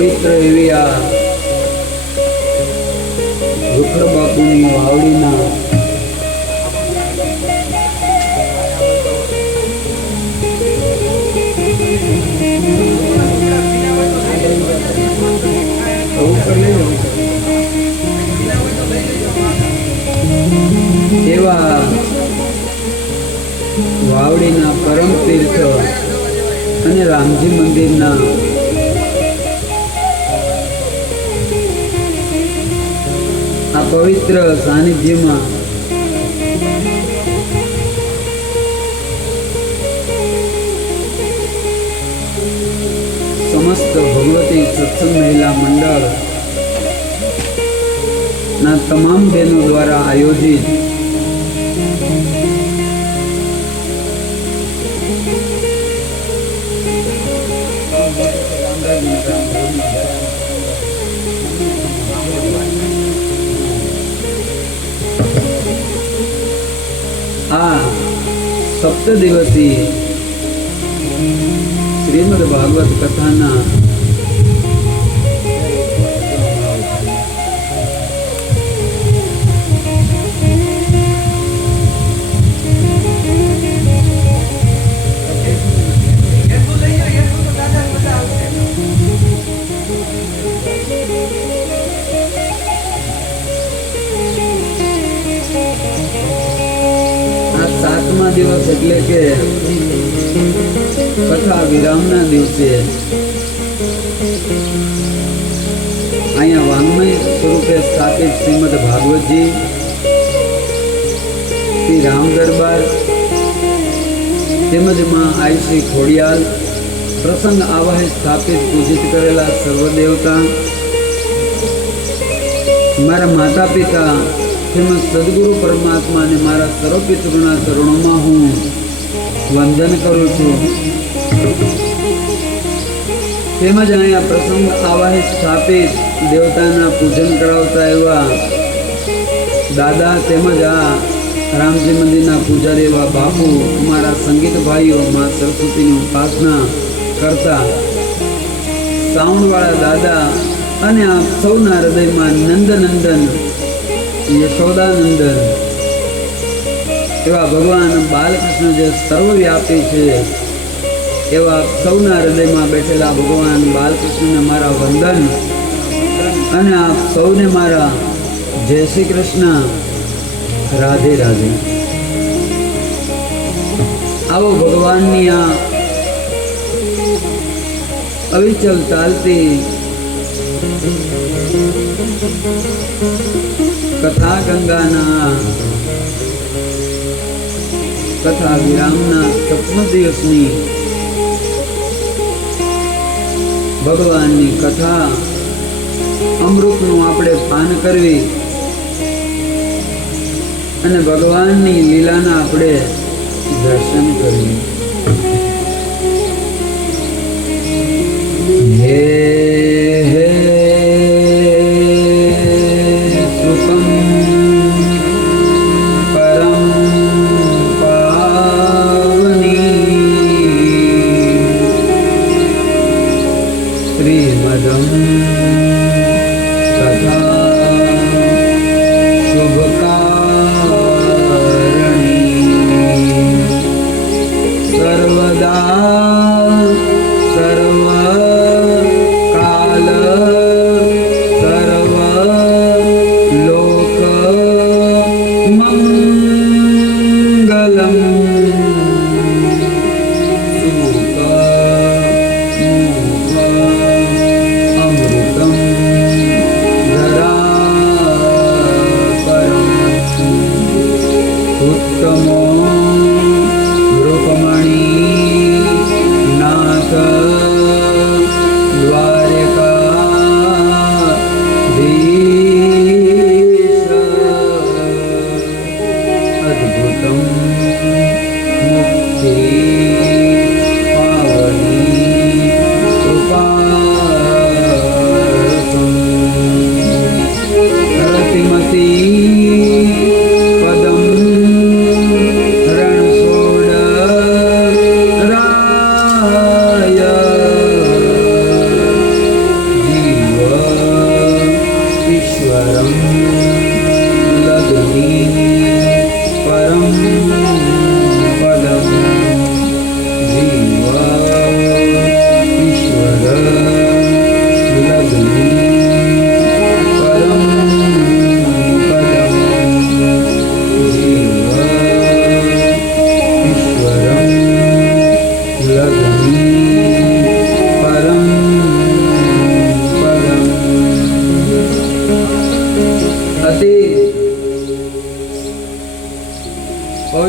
પવિત્ર એવી આ રૂખડ બાપુની વાવડીના એવા વાવડીના પરમ તીર્થ અને રામજી મંદિરના આ પવિત્ર સાનિધ્યમાં સમસ્ત ભગવતી સત્સંગ મહિલા મંડળ ના તમામ બહેનો દ્વારા આયોજિત આ સપ્તદિવસીય શ્રીમદ ભાગવત કથાના સાતમા દિવસ એટલે કે કથા વિરામના દિવસે અહીંયા વાંગ્મય સ્વરૂપે સ્થાપિત શ્રીમદ ભાગવતજી, શ્રી રામ દરબાર તેમજ માં આઈ શ્રી ખોડિયાલ, પ્રસંગ આવાહે સ્થાપિત પૂજિત કરેલા સર્વ દેવતા, મારા માતા પિતા તેમજ સદગુરુ પરમાત્મા અને મારા સર્વ પિતૃના ચરણોમાં હું વંદન કરું છું. તેમજ અહીંયા પ્રસંગ આવાહે સ્થાપિત દેવતાના પૂજન કરાવતા એવા દાદા તેમજ આ રામજી મંદિરના પૂજારી એવા બાપુ, અમારા સંગીત ભાઈઓ, મા સરસ્વતીની ઉપાસના કરતા સાઉન્ડવાળા દાદા અને આ સૌના હૃદયમાં નંદનંદન યશોદાનંદન એવા ભગવાન બાલકૃષ્ણ જે સર્વવ્યાપી છે એવા સૌના હૃદયમાં બેઠેલા ભગવાન બાલકૃષ્ણને મારા વંદન અને આપ સૌને મારા જય શ્રી કૃષ્ણ, રાધે રાધે. આવો ભગવાનની આ અવિચલ ચાલતી કથા ગંગાના કથા વિરામના સપ્તમ દિવસની ભગવાનની કથા અમૃતનું આપણે પાન કરવી અને ભગવાનની લીલાના આપણે દર્શન કરવી. હે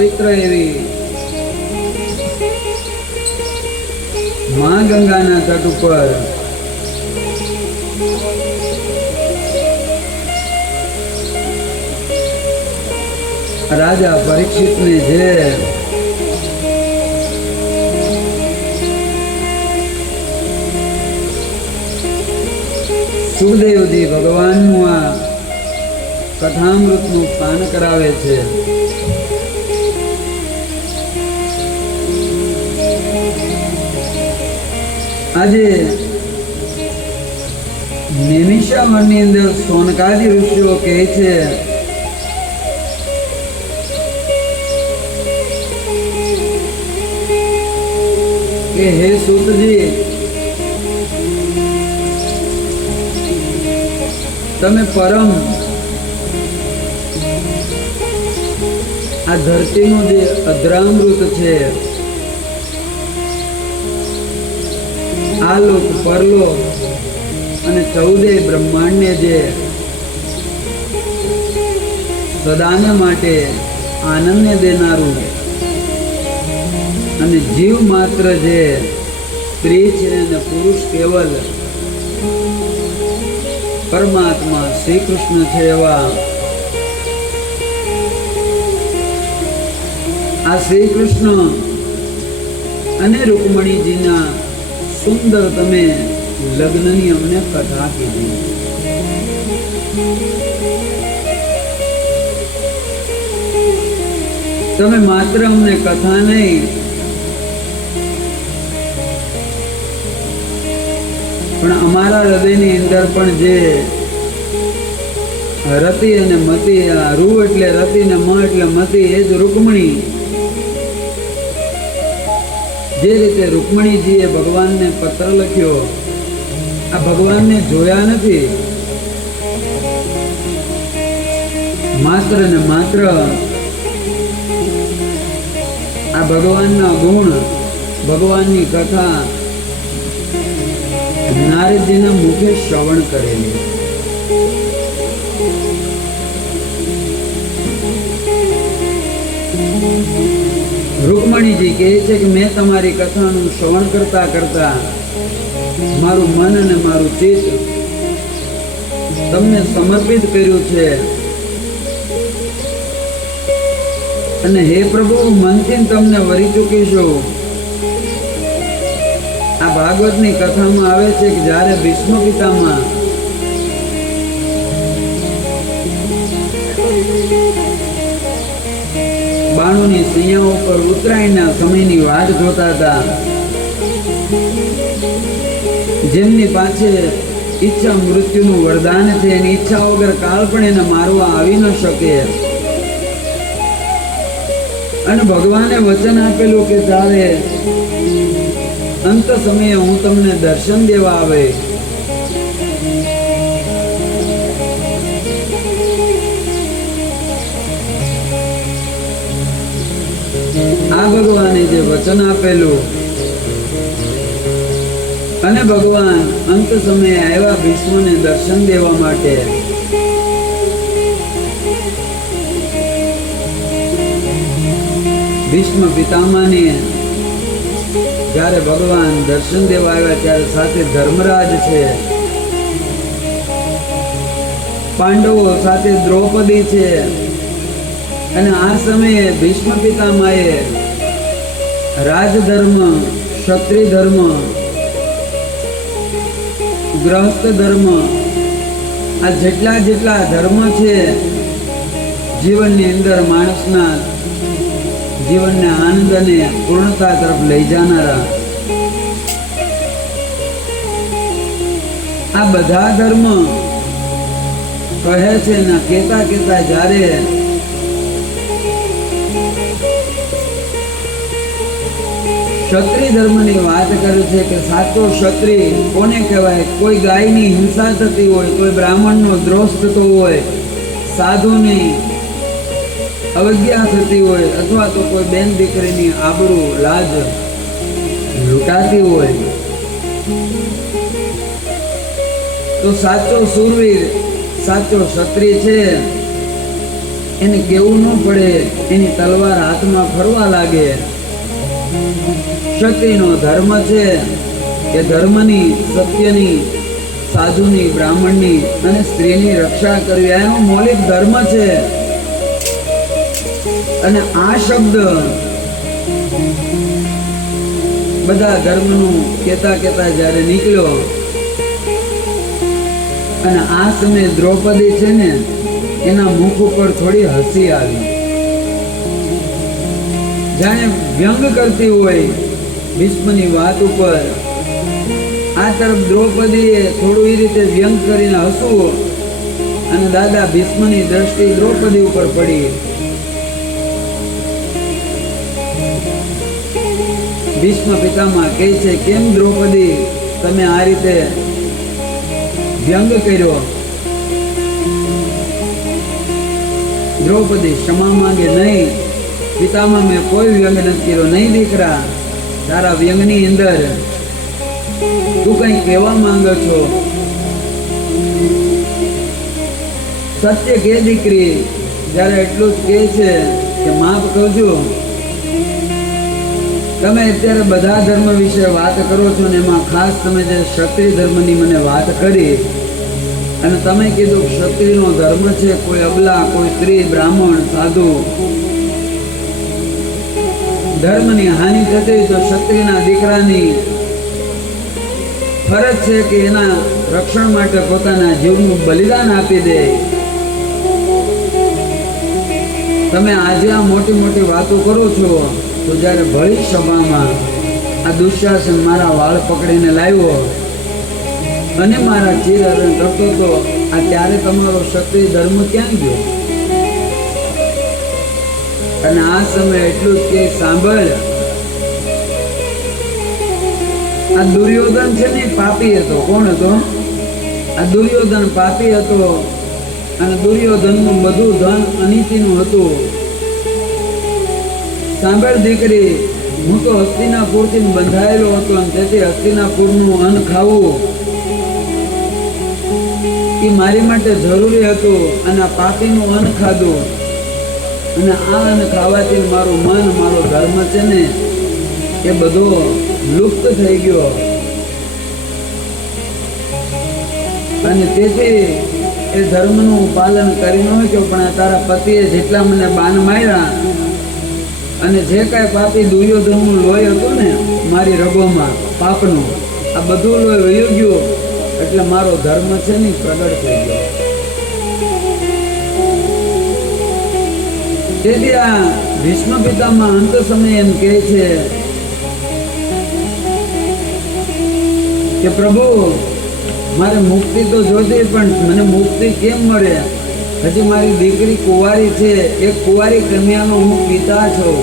પવિત્ર એવી મા ગંગાના તટ ઉપર રાજા પરીક્ષિતને જે સુખદેવજી ભગવાનનું આ કથામૃતનું પાન કરાવે છે. આજે નૈમિષારણ્યની અંદર સોનકાદી ઋષિઓ કહે છે કે હે સૂતજી, તમે પરમ આ ધરતીનું જે અધરામૃત છે, આલોક પરલોક અને 14 બ્રહ્માંડને જે સદાને માટે આનંદને દેનારું અને જીવ માત્ર જે સ્ત્રી છે અને પુરુષ કેવલ પરમાત્મા શ્રી કૃષ્ણ છે, એવા આ શ્રી કૃષ્ણ અને રૂકમણીજીના સુંદર તમે લગ્નની અમને કથા કીધી. તમે માત્ર અમને કથા નહીં પણ અમારા હૃદયની અંદર પણ જે રતિ અને મતિ, રૂ એટલે રતિ ને મ એટલે મતિ, એ જ રૂકમણી, જે રીતે રૂકમણીજીએ ભગવાનને પત્ર લખ્યો, આ ભગવાનને જોયા નથી, માત્ર ને માત્ર આ ભગવાનના ગુણ, ભગવાનની કથા નારદજીના મુખે શ્રવણ કરેલી. રૂકમણીજી કહે છે કે મેં તમારી કથાનું શ્રવણ કરતા કરતા મારું મન અને મારું ચિત્ત તમને સમર્પિત કર્યું છે, અને હે પ્રભુ, મનથી તમને વરી ચૂકીશું. આ ભાગવતની કથામાં આવે છે કે જ્યારે ભીષ્મ પિતામહ બાણોની સૈયા ઉપર ઉત્તરાયણના સમયની વાટ જોતા હતા, જેમની પાસે ઈચ્છા મૃત્યુનું વરદાન છે, એની ઈચ્છા વગર કાળ પણ એને મારવા આવી ન શકે, અને ભગવાને વચન આપેલું કે જ્યારે અંત સમયે હું તમને દર્શન દેવા આવે, આ ભગવાને જે વચન આપેલું, અને ભગવાન અંત સમયે આવ્યા ભીષ્મને દર્શન દેવા માટે. ભીષ્મ પિતામહને જ્યારે ભગવાન દર્શન દેવા આવ્યા ત્યારે સાથે ધર્મરાજ છે, પાંડવો સાથે દ્રૌપદી છે, અને આ સમયે ભીષ્મ પિતામહે રાજધર્મ, ક્ષત્રિય ધર્મ, ગૃહસ્થ ધર્મ, આ જેટલા ધર્મ છે જીવનની અંદર માણસના જીવનને આનંદ અને પૂર્ણતા તરફ લઈ જનારા, આ બધા ધર્મ કહે છે ને કેતા જ્યારે ક્ષત્રિય ધર્મની વાત કરે છે કે સાચો ક્ષત્રિય કોને કહેવાય? કોઈ ગાયની હિંસા થતી હોય, કોઈ બ્રાહ્મણનો દ્રોહ થતો હોય, સાધુની અવજ્ઞા થતી હોય, અથવા તો કોઈ બેન દીકરીની આબરૂ લાજ લૂંટાતી હોય, તો સાચો શૂરવીર, સાચો ક્ષત્રિય છે એને કેવું ન પડે, એની તલવાર હાથમાં ફરવા લાગે. ક્ષત્રિયનો ધર્મ છે કે ધર્મની, સત્યની, સાધુની, બ્રાહ્મણની અને સ્ત્રીની રક્ષા કરવી, એનો મૌલિક ધર્મ છે. અને આ શબ્દ બધા ધર્મનું કહેતા કહેતા જ્યારે નીકળ્યો અને આ સમયે દ્રૌપદી છે ને, એના મુખ ઉપર થોડી હસી આવી, જાણે વ્યંગ કરતી હોય ભીષ્મની વાત ઉપર. આ તરફ દ્રૌપદીએ થોડું એ રીતે વ્યંગ કરીને હસવું અને દાદા ભીષ્મની દ્રષ્ટિ દ્રૌપદી ઉપર પડી. ભીષ્મ પિતામહ કહે છે, કેમ દ્રૌપદી તમે આ રીતે વ્યંગ કર્યો? દ્રૌપદી ક્ષમા માંગે, નહીં પિતામહ, મેં કોઈ વ્યંગ નથી કર્યો. નહીં દીકરા, તારા વ્યંગની અંદર તું કઈ કહેવા માંગો છો? સત્ય કે દીકરી. જ્યારે એટલું જ કહે છે કે માફ કરજો, તમે અત્યારે બધા ધર્મ વિશે વાત કરો છો ને એમાં ખાસ તમે જે ક્ષત્રિય ધર્મની મને વાત કરી અને તમે કીધું ક્ષત્રિયનો ધર્મ છે કોઈ અબલા, કોઈ સ્ત્રી, બ્રાહ્મણ, સાધુ ધર્મની હાનિ થતી તો ક્ષત્રિયના દીકરાની ફરજ છે કે એના રક્ષણ માટે પોતાના જીવનું બલિદાન આપી દે. તમે આજે આ મોટી મોટી વાતો કરો છો તો જ્યારે ભળી સભામાં આ દુશાસન મારા વાળ પકડીને લાવ્યો અને મારા ચિરહરણ કરતો હતો, આ ત્યારે તમારો ક્ષત્રિય ધર્મ ક્યાં ગયો? અને આ સમય એટલું જ કે સાંભળ, આ દુર્યોધન છે ને પાપી હતો. કોણ હતો? આ દુર્યોધન પાપી હતો અને દુર્યોધનનું બધું ધન અનીતિનું હતું. સાંભળ દીકરી, હું તો હસ્તિનાપુરથી બંધાયેલો હતો અને તેથી હસ્તિનાપુરનું અન્ન ખાવું એ મારી માટે જરૂરી હતું. અને આ પાપીનું અન્ન ખાધું અને આ અન્ન ખાવાથી મારું મન, મારો ધર્મ છે ને એ બધો લુપ્ત થઈ ગયો. અને તેથી એ ધર્મનું પાલન કરી ન શક્યો. પણ તારા પતિએ જેટલા મને બાન માર્યા અને જે કાંઈ પાપી દુર્યોધનનું લોહી હતું ને મારી રગોમાં પાપનું, આ બધું લોહી વહી ગયું એટલે મારો ધર્મ છે ને પ્રગટ થઈ ગયો. તેથી આ ભીષ્મ પિતામહ અંત સમયે એમ કહે છે કે પ્રભુ, મારે મુક્તિ તો જોતી પણ મને મુક્તિ કેમ મળે? હજી મારી દીકરી કુંવારી છે, એક કુંવારી કન્યાનો હું પિતા છું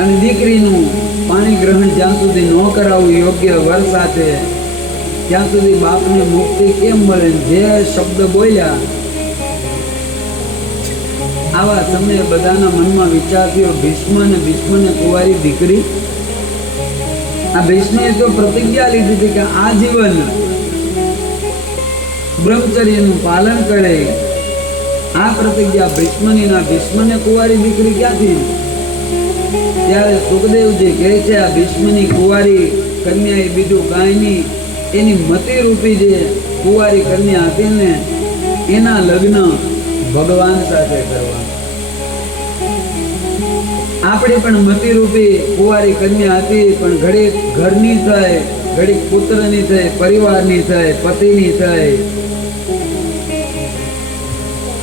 અને દીકરીનું પાણી ગ્રહણ જ્યાં સુધી ન કરાવું યોગ્ય વર સાથે ત્યાં સુધી બાપને મુક્તિ કેમ મળે? જે શબ્દ બોલ્યા આવા સમયે બધાના મનમાં વિચાર થયો, ભીષ્મ અને ભીષ્મને કુંવારી દીકરી. આ ભીષ્મે તો પ્રતિજ્ઞા લીધી હતી કે આ જીવન બ્રહ્મચર્યનું પાલન કરે. આ પ્રતિજ્ઞા ભીષ્મની ના ભીષ્મને કુંવારી દીકરી ક્યાંથી? ત્યારે સુખદેવજી કહે છે, આ ભીષ્મની કુંવારી કન્યા એ બીજું કાંઈ નહીં, એની મતી રૂપી જે કુંવારી કન્યા હતી ને એના લગ્ન ભગવાન સાથે કરવા. આપણી પણ મતી રૂપી કુંવારી કન્યા હતી, પણ ઘડીક ઘરની થાય, ઘડીક પુત્રની થાય, પરિવારની થાય, પતિની થાય.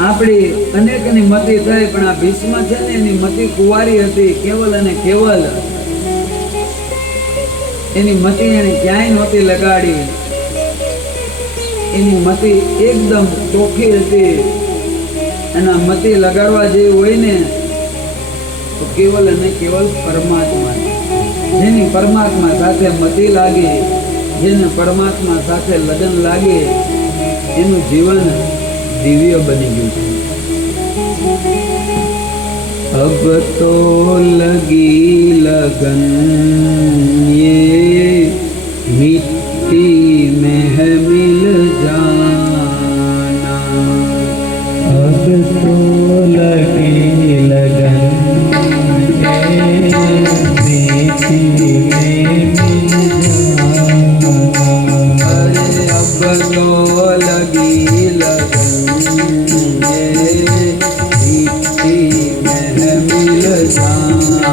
આપણી અનેકની મતી થાય, પણ આ ભીષ્મ છે ને એની મતી કુંવારી હતી, કેવલ અને કેવલ. એની મતી એને ક્યાંય નહોતી લગાડી. એની મતી એકદમ ચોખ્ખી હતી. એના મતી લગાડવા જેવી હોય ને તો કેવલ અને કેવલ પરમાત્મા. જેની પરમાત્મા સાથે મતી લાગે, જેને પરમાત્મા સાથે લગ્ન લાગે, એનું જીવન દિવ્ય બની ગયું છે. अब तो लगी लगन ये मिट्टी में है मिल जाना. अब तो जाना।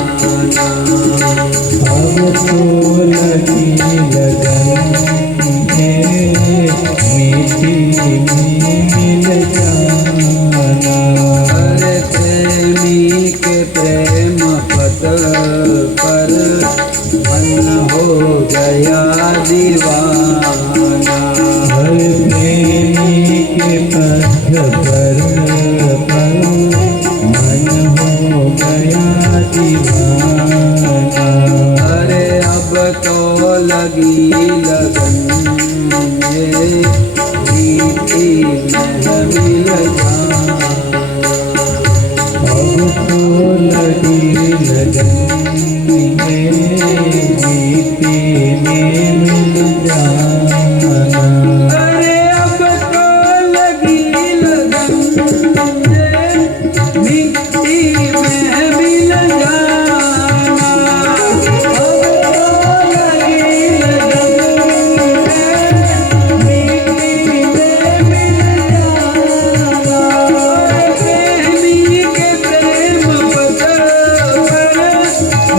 अब तो लगी लगन मीठी मिल जाना। अरे प्रेमी के प्रेम पद पर मन हो गया दीवाना। हर प्रेमी के पद पर मन हो गया दीवाना। अरे अब तो लगी लगन मीठी महमिल जाना। अब तो लगी लगन मीठी मिल जाना। अरे अब तो लगी लगन मिट्टी में मिल जाना। अब तो लगी लगन मिट्टी में मिल जाना। प्रेमी के प्रेम पद पर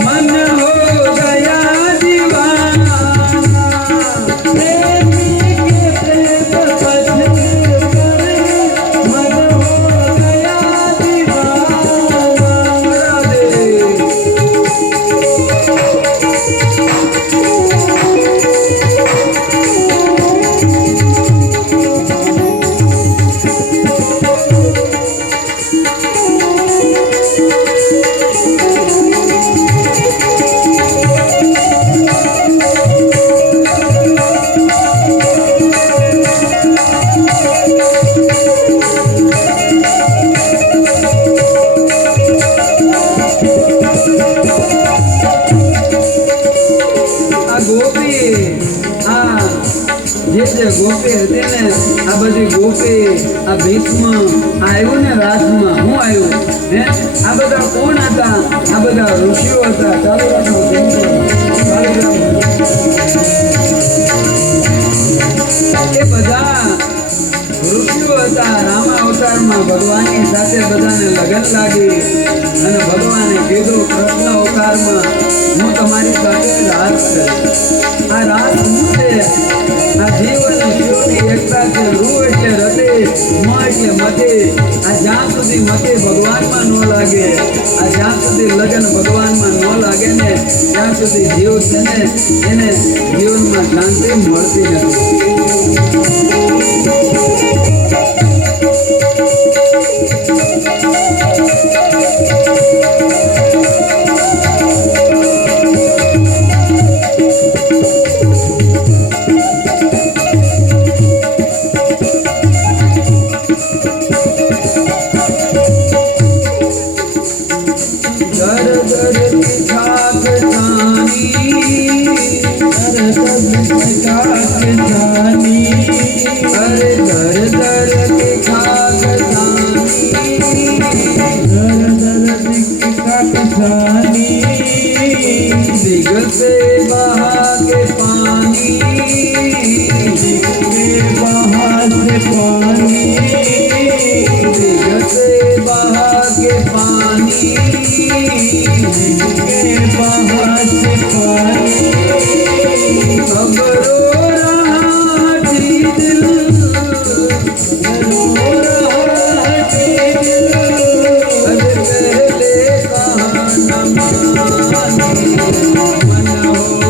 मन हो गया दीवाना। प्रेमी के प्रेम पद पर मन हो गया दीवाना। राधे। આ ગોપી આ જે ગોપી હતી ને આ બધી ગોપી આ ભીષ્મ આવ્યું ને રાસમાં હું આવ્યું હે આ બધા કોણ હતા આ બધા ઋષિઓ હતા ચાલો રાખો એ બધા ઋષિઓ હતા રામા અવતારમાં ભગવાનની સાથે બધાને લગન લાગી અને ભગવાને કીધું કૃષ્ણ અવતારમાં હું તમારી સાથે રાસ કરીશ। આ રાસ શું છે આ જીવ અને શિવની એકતા છે રૂ એટલે રતે મ એટલે મતે આ જ્યાં સુધી મતે ભગવાનમાં ન લાગે આ જ્યાં સુધી લગન ભગવાનમાં ન લાગે ને ત્યાં સુધી જીવ છે ને એને જીવનમાં શાંતિ મળતી નથી। दर दर की खाक छानी दर दर की खाक छानी। अरे दर दर की खाक छानी दर दर की खाक छानी। दिग से बहा के पानी दिग से बहा से पानी। दिग से बहा के पानी दिग के बहा से पानी। अब रो रहा थी दिल रो रहा थी दिल। अरे पहले कहा न मानी मन हो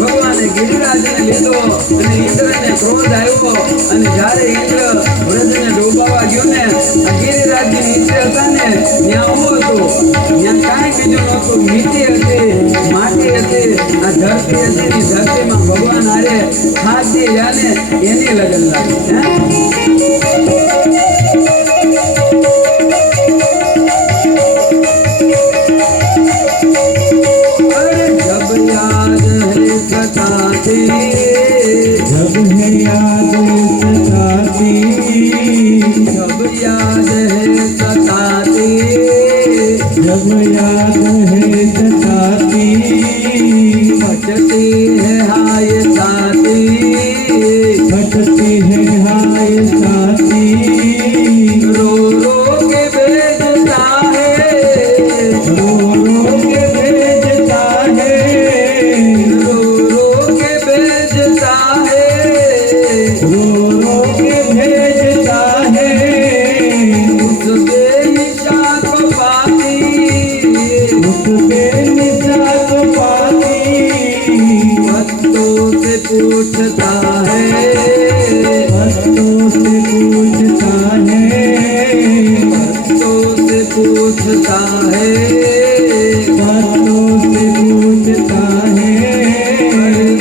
ભગવાને ગિરિરાજને લીધો અને ઇન્દ્રને ક્રોધ આવ્યો અને જ્યારે ઇન્દ્ર વ્રજને ડૂબાવા ગયો ને આ ગિરિરાજની નીચે હતા ને ત્યાં ઊભો હતો ત્યાં કાંઈ બીજું નહોતું મીઠી હતી માટી હતી આ ધરતી હતી ની ધરતીમાં ભગવાન હારે હાથી જાને એની લગન લાગી जब है याद सताती जब याद है सताती जब याद है सताती फटती है हाय साथी फटती है हाय साथी रो रो के भेजता है रो रो के भेजता है रो रो के भेजता है रो रो के भेजता है उसके निशा को पाती उसके निशा को पाती भक्तों से पूछता है भक्तों से पूछता है भक्तों से पूछता है भक्तों से पूछता है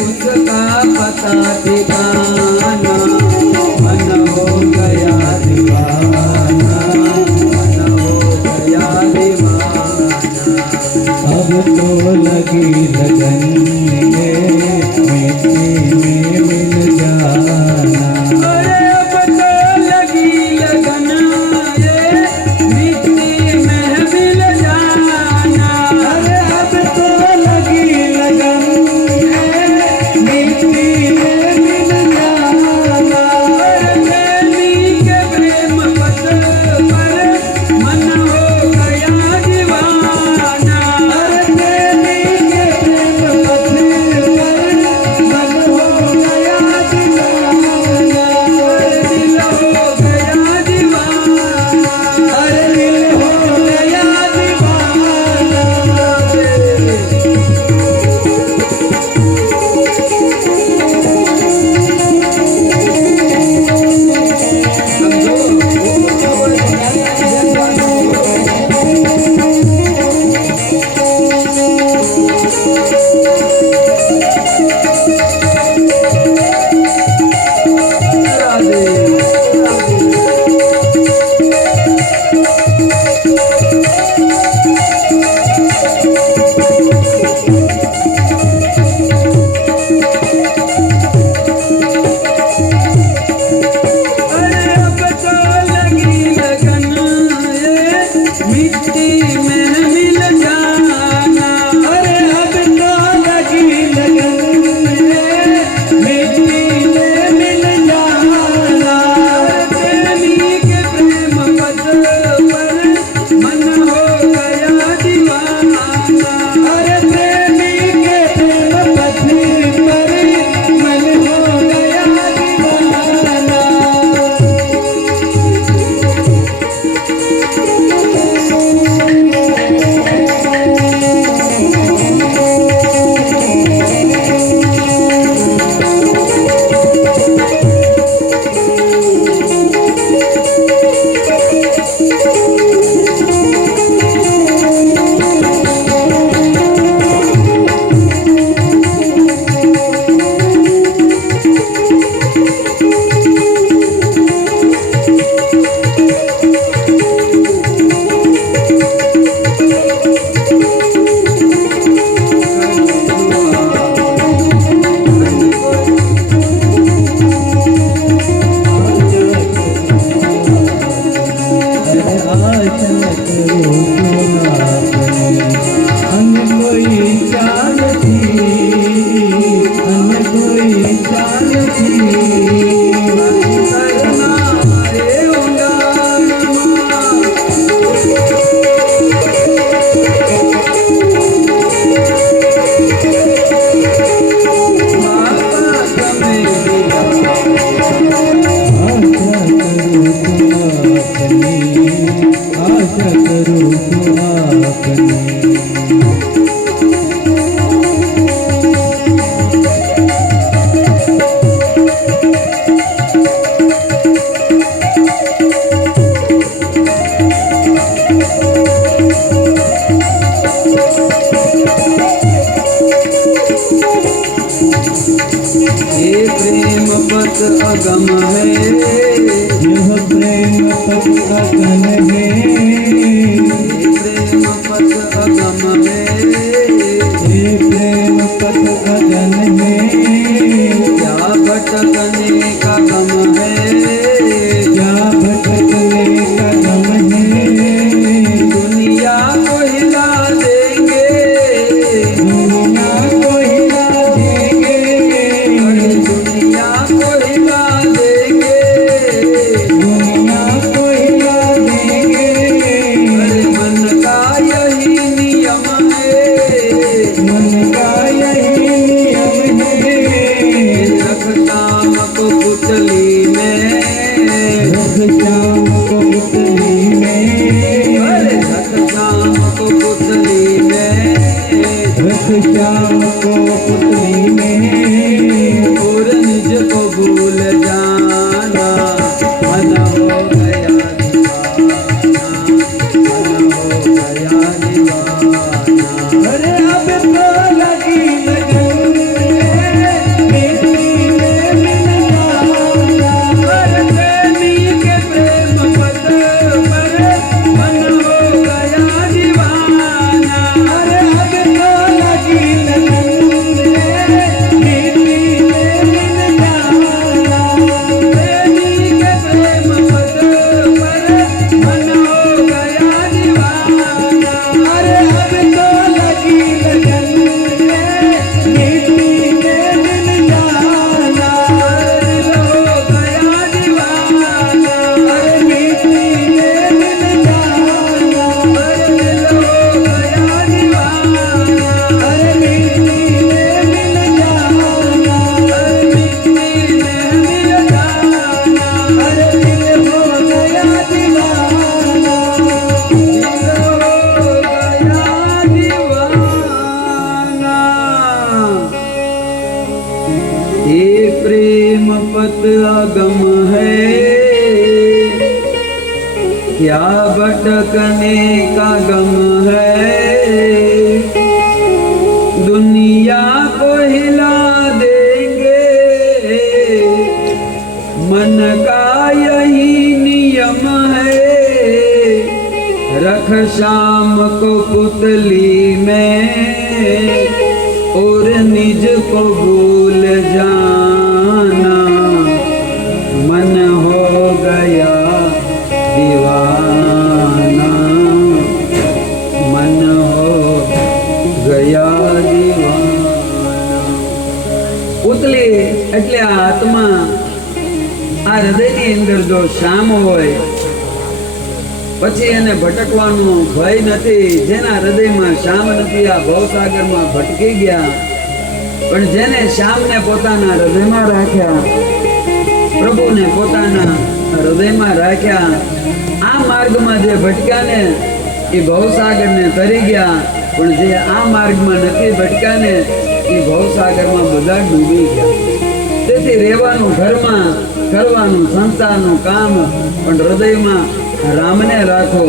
उसका पता ठिकाना मन हो गया दीवाना मन हो गया दीवाना अब तो लगी लगन ये मिट्टी में मिल जाना अरे अब तो लगी लगन ये मिट्टी में मिल जाना अरे अब तो लगी लगन ये मिट्टी में मिल जाना प्रेमी के प्रेम पथ पर मन हो गया दीवाना अरे प्रेमी के प्रेम पथ पर मन हो गया दीवाना दिल हो गया दीवाना अरे दिल हो गया दीवाना अरे अब तो लगी लगन ये मिट्टी में मिल जाना अरे अब तो लगी लगन ये मिट्टी में मिल जाना प्रेमी के प्रेम पथ पर मन हो गया दीवाना अरे प्रेमी के प्रेम पथ पर मन हो गया दीवाना ये प्रेम पथ अगम है, यह प्रेम पथ अगम है, ये प्रेम पथ अगम है, ये प्रेम पथ अगम है, क्या भटकने का गम है, क्या भटकने का गम है, दुनिया को हिला देंगे, दुनिया को हिला देंगे, दुनिया को हिला देंगे, दुनिया को हिला देंगे, अरे मन का यही नियम है, मन का यही नियम है, रख शाम को पुतली में, रख शाम को पुतली में, अरे रख शाम को पुतली में, रख शाम को पुतली में, और निज को भूल जाना, मन हो गया दीवाना, मन हो गया दीवाना। अरे अब तो लगी लगन बेटी में मिल जाना, अरे प्रेमी के प्रेम पथ पर मन हो गया दीवाना। अरे अब तो लगी लगन बेटी में मिल जाना, प्रेमी के प्रेम पथ पर मन हो गया दीवाना। अरे अब तो लगी लगन बेटी में मिल जाना, दिल हो गया दीवाना। अरे बेटी में मिल जाना, अरे दिल हो गया दीवाना। अरे बेटी में मिल जाना, अरे मिट्टी में मिल जाना। अरे दिल हो गया दीवाना, दिल हो गया दीवाना। ये प्रेम पथ अगम है, क्या भटकने का गम है, दुनिया को हिला देंगे, मन का यही नियम है, रख शाम को पुतली में, और निज को भूल जाना, मन हो गया दीवाना, मन हो गया दीवाना। પુતલી એટલે આ આત્મા, આ હૃદયની અંદર જો શામ હોય પછી એને ભટકવાનો ભય નથી. જેના હૃદયમાં શામ નથી આ ભવસાગરમાં ભટકી ગયા, પણ જેને શામને પોતાના હૃદયમાં રાખ્યા, પ્રભુને પોતાના હૃદયમાં રાખ્યા, આ માર્ગમાં જે ભટક્યા ને એ ભવસાગરને તરી ગયા, પણ જે આ માર્ગમાં નથી ભટક્યા ને એ ભવસાગરમાં બધા ડૂબી ગયા. તેથી રહેવાનું ઘરમાં, કરવાનું સંસારનું કામ, પણ હૃદયમાં રામને રાખો,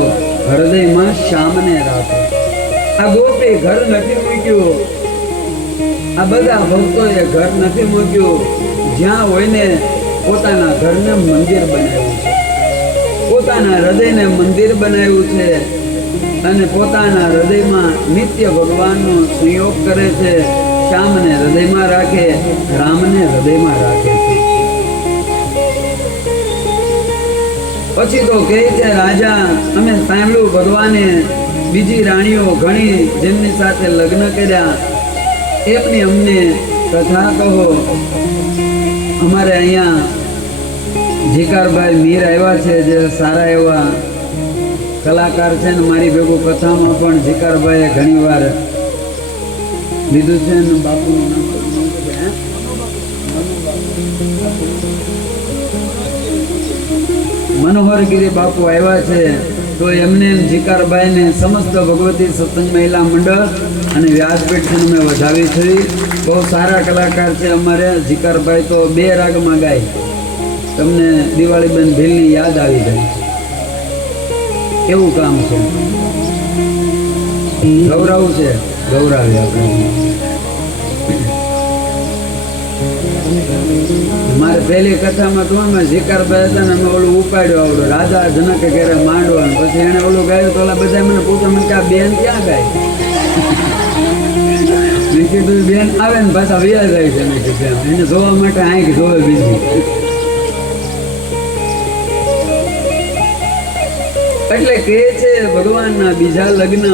હૃદયમાં શ્યામને રાખો. આ ગોપી ઘર નથી મૂક્યું, આ બધા ભક્તોએ ઘર નથી મૂક્યું. જ્યાં હોય ને પોતાના ઘરને મંદિર બનાવ્યું છે, પોતાના હૃદયને મંદિર બનાવ્યું છે, અને પોતાના હૃદયમાં નિત્ય ભગવાનનો સંયોગ કરે છે. શ્યામને હૃદયમાં રાખે, રામને હૃદયમાં રાખે છે. પછી તો કહે છે રાજા, અમે સાંભળ્યું ભગવાને બીજી રાણીઓ ઘણી જેમની સાથે લગ્ન કર્યા, એમની અમને કથા કહો. અમારે અહીંયા જીકારભાઈ મીર આવ્યા છે, જે સારા એવા કલાકાર છે ને મારી ભેગું કથામાં પણ જીકારભાઈએ ઘણી વાર લીધું છે ને બાપુનું નામ મનોહરગીરી બાપુ આવ્યા છે. તો એમને જીકારભાઈને સમસ્ત ભગવતી સત્સંગ મહિલા મંડળ અને વ્યાસપીઠ છે મેં વધાવી છે. બહુ સારા કલાકાર છે અમારે જીકારભાઈ. તો 2 રાગમાં ગાય, તમને દિવાળીબેન ભીલની યાદ આવી જાય એવું કામ છે. ગૌરવ છે, ગૌરવ આપણે. મારે પહેલી કથામાં તો અમે શિકારભાઈ હતા ને અમે ઓલું ઉપાડ્યો આવડું રાજા જનકે ઘેરે માંડવા પછી એને ઓલું ગાયું તો ઓલા બધા મને પૂછો મને કે આ બેન ક્યાં ગાય મેં કીધું બેન આવે ને પાછા વ્યા જાય છે મેં કીધું એને જોવા માટે આંખ જોવે બીજી એટલે કે છે ભગવાનના બીજા લગ્ન